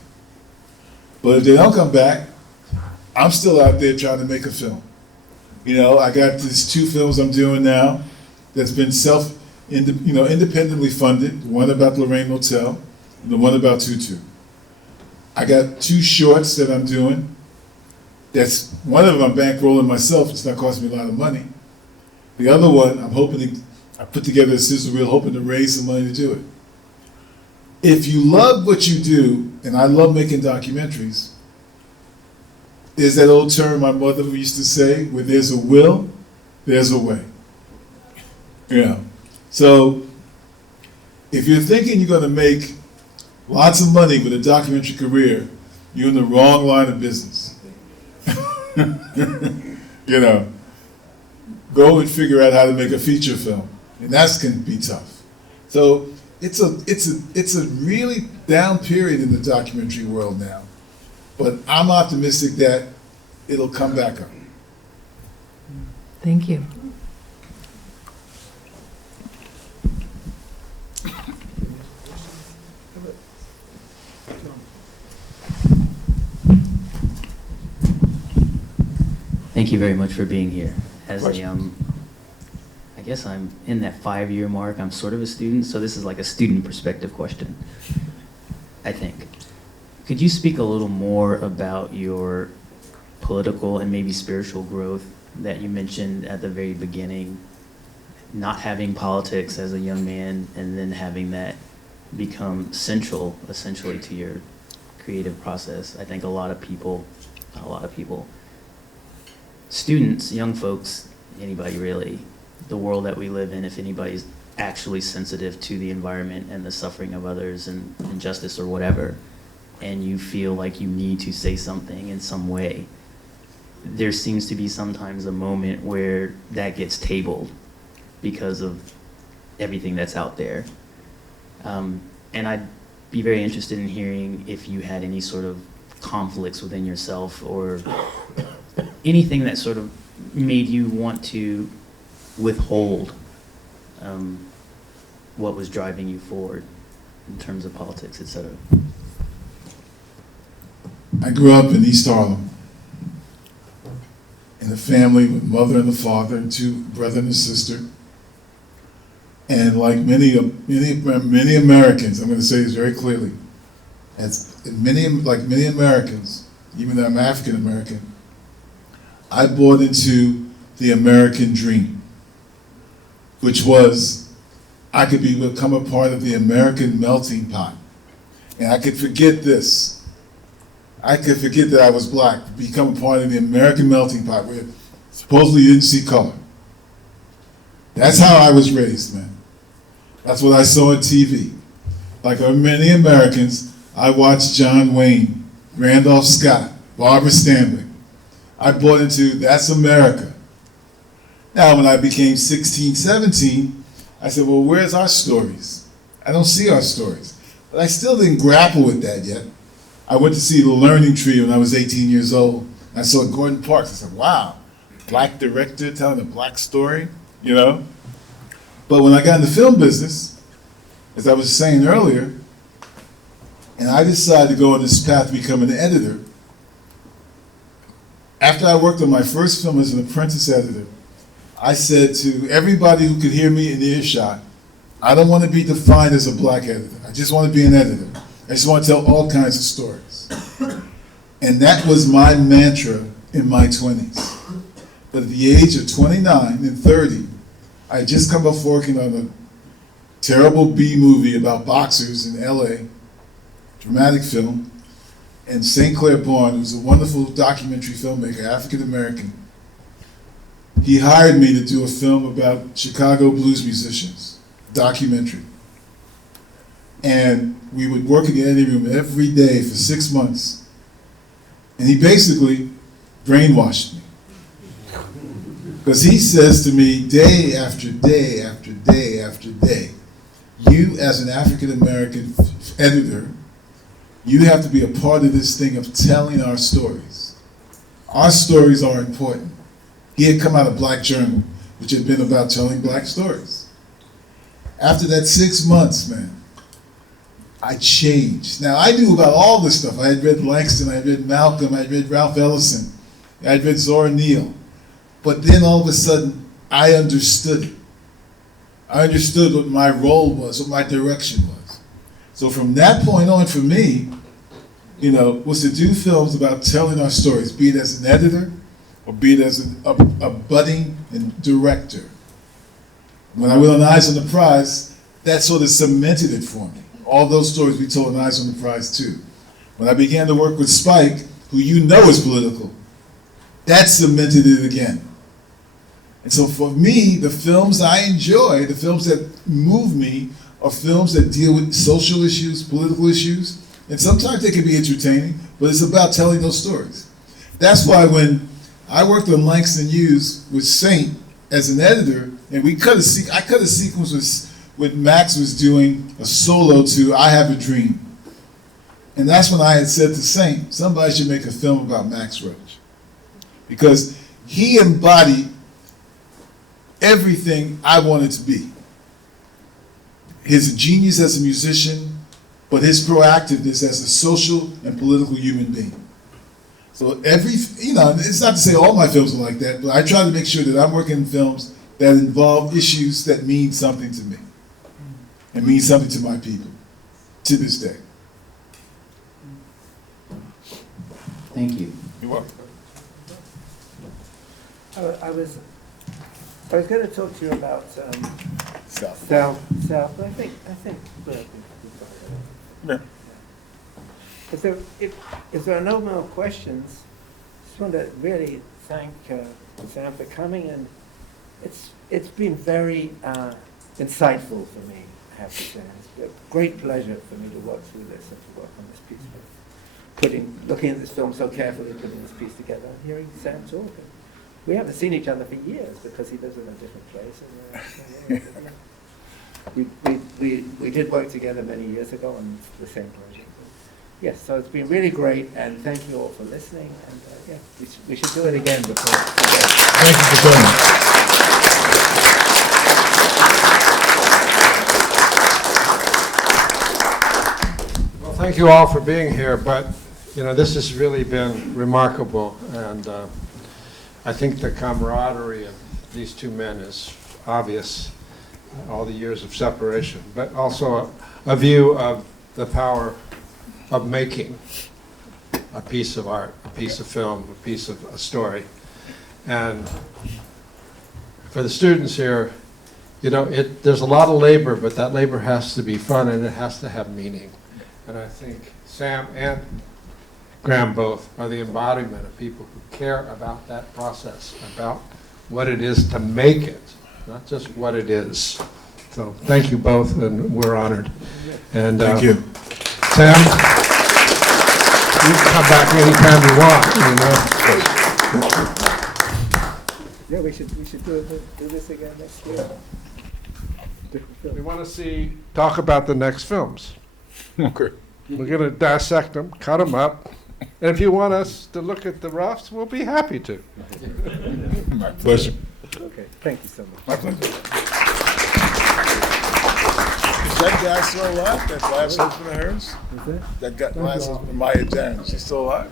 But if they don't come back, I'm still out there trying to make a film. I got these 2 films I'm doing now that's been independently funded, the one about Lorraine Motel and the one about Tutu. I got 2 shorts that I'm doing. That's one of them I'm bankrolling myself. It's not costing me a lot of money. The other one, I put together a sizzle reel hoping to raise some money to do it. If you love what you do, and I love making documentaries, there's that old term my mother used to say, where there's a will, there's a way. So if you're thinking you're going to make lots of money with a documentary career, you're in the wrong line of business. Go and figure out how to make a feature film, and that's going to be tough. So it's a really down period in the documentary world now, but I'm optimistic that it'll come back up. Thank you. Thank you very much for being here. As a, I guess I'm in that 5-year mark. I'm sort of a student, so this is like a student perspective question, I think. Could you speak a little more about your political and maybe spiritual growth that you mentioned at the very beginning, not having politics as a young man and then having that become central, essentially, to your creative process? I think a lot of people, not a lot of people, students, young folks, anybody really, the world that we live in, if anybody's actually sensitive to the environment and the suffering of others and injustice or whatever, and you feel like you need to say something in some way, there seems to be sometimes a moment where that gets tabled because of everything that's out there. And I'd be very interested in hearing if you had any sort of conflicts within yourself or anything that sort of made you want to withhold what was driving you forward in terms of politics, etc. I grew up in East Harlem in a family with mother and a father and 2 brother and a sister. And like many Americans, I'm going to say this very clearly, As many Americans, even though I'm African American, I bought into the American dream, which was I could become a part of the American melting pot. And I could forget this. I could forget that I was black, become a part of the American melting pot where supposedly you didn't see color. That's how I was raised, man. That's what I saw on TV. Like many Americans, I watched John Wayne, Randolph Scott, Barbara Stanwyck. I bought into that's America. Now, when I became 16, 17, I said, well, where's our stories? I don't see our stories. But I still didn't grapple with that yet. I went to see The Learning Tree when I was 18 years old. I saw Gordon Parks. I said, wow, black director telling a black story, you know? But when I got in the film business, as I was saying earlier, and I decided to go on this path to become an editor, after I worked on my first film as an apprentice editor, I said to everybody who could hear me in earshot, I don't want to be defined as a black editor. I just want to be an editor. I just want to tell all kinds of stories. And that was my mantra in my 20s. But at the age of 29 and 30, I had just come off working on a terrible B movie about boxers in LA, dramatic film, and St. Clair Bourne, who's a wonderful documentary filmmaker, African American. He hired me to do a film about Chicago blues musicians, documentary. And we would work in the editing room every day for 6 months. And he basically brainwashed me. Because he says to me day after day after day after day, you as an African American editor, you have to be a part of this thing of telling our stories. Our stories are important. He had come out of Black Journal, which had been about telling black stories. After that 6 months, man, I changed. Now, I knew about all this stuff. I had read Langston, I had read Malcolm, I had read Ralph Ellison, I had read Zora Neale. But then all of a sudden, I understood it. I understood what my role was, what my direction was. So from that point on, for me, you know, was to do films about telling our stories, be it as an editor or be it as a budding and director. When I went on Eyes on the Prize, that sort of cemented it for me. All those stories we told on Eyes on the Prize too. When I began to work with Spike, who you know is political, that cemented it again. And so for me, the films I enjoy, the films that move me, are films that deal with social issues, political issues, and sometimes they can be entertaining, but it's about telling those stories. That's why when I worked on Langston Hughes with Saint as an editor, and I cut a sequence when Max was doing a solo to I Have a Dream. And that's when I had said to Saint, somebody should make a film about Max Roach. Because he embodied everything I wanted to be. His genius as a musician, but his proactiveness as a social and political human being. So it's not to say all my films are like that, but I try to make sure that I'm working in films that involve issues that mean something to me and mean something to my people, to this day. Thank you. You're welcome. I was going to talk to you about South, but I think. Yeah. If there are no more questions, I just want to really thank Sam for coming, and it's been very insightful for me, I have to say. It's been a great pleasure for me to work through this and to work on this piece, looking at this film so carefully, putting this piece together, and hearing Sam talk. We haven't seen each other for years because he lives in a different place. And, we did work together many years ago on the same project. Yes, so it's been really great, and thank you all for listening. And we should do it again before. Thank you for coming. Well, thank you all for being here, but you know, this has really been remarkable, and I think the camaraderie of these two men is obvious, all the years of separation, but also a view of the power of making a piece of art, a piece of film, a piece of a story. And for the students here, you know, there's a lot of labor, but that labor has to be fun and it has to have meaning. And I think Sam and Grahame both are the embodiment of people who care about that process, about what it is to make it, not just what it is. So thank you both, and we're honored. And thank you. Sam, you can come back anytime you want, you know. Yeah, we should do this again next year. We want to talk about the next films. Okay. We're going to dissect them, cut them up, and if you want us to look at the roughs, we'll be happy to. My pleasure. Okay, thank you so much. My pleasure. Is that guy still alive? That last husband of hers? That last husband, Maya Jaren, she's still alive?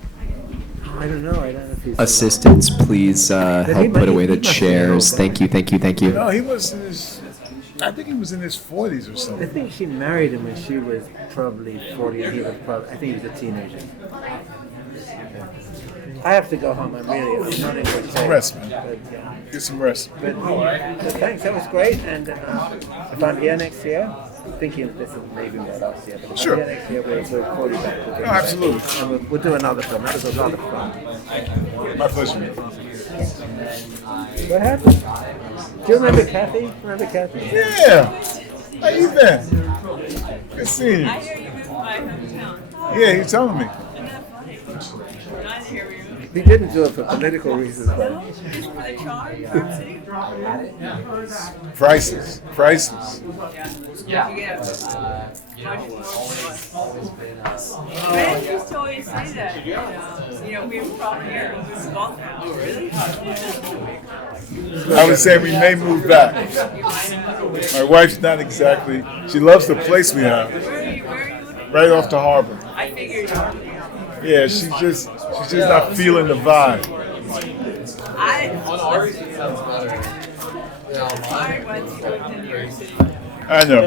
I don't know. I don't know if he's Assistants, please help put away the chairs. Thank you, thank you, thank you. No, he was in his, I think he was in his 40s or I something. think she married him when she was probably 40, and he was probably, I think he was a teenager. I have to go home. I'm not in good shape. Get some rest, man. But, yeah. Get some rest. But thanks, that was great. And if I'm here next year, thinking this is maybe my last year, but if Sure. I'm here next year, we'll call you back. No, absolutely. And we'll do another film. That was a lot of fun. My pleasure. What happened? Do you remember Kathy? Remember Kathy? Yeah. How you been? Good seeing you. I hear you moved by hometown. Yeah, you're telling me. Isn't that funny? I hear you. We didn't do it for political reasons, but Just for the charm, York City. Prices. Prices. Yeah. Ben used to always say that. You know, we were from here. It was small town. Oh, really? I would say we may move back. My wife's not exactly, she loves the place we have. Right off the harbor. I figured you were. Yeah, she's just not feeling the vibe. I went to New York City. I know.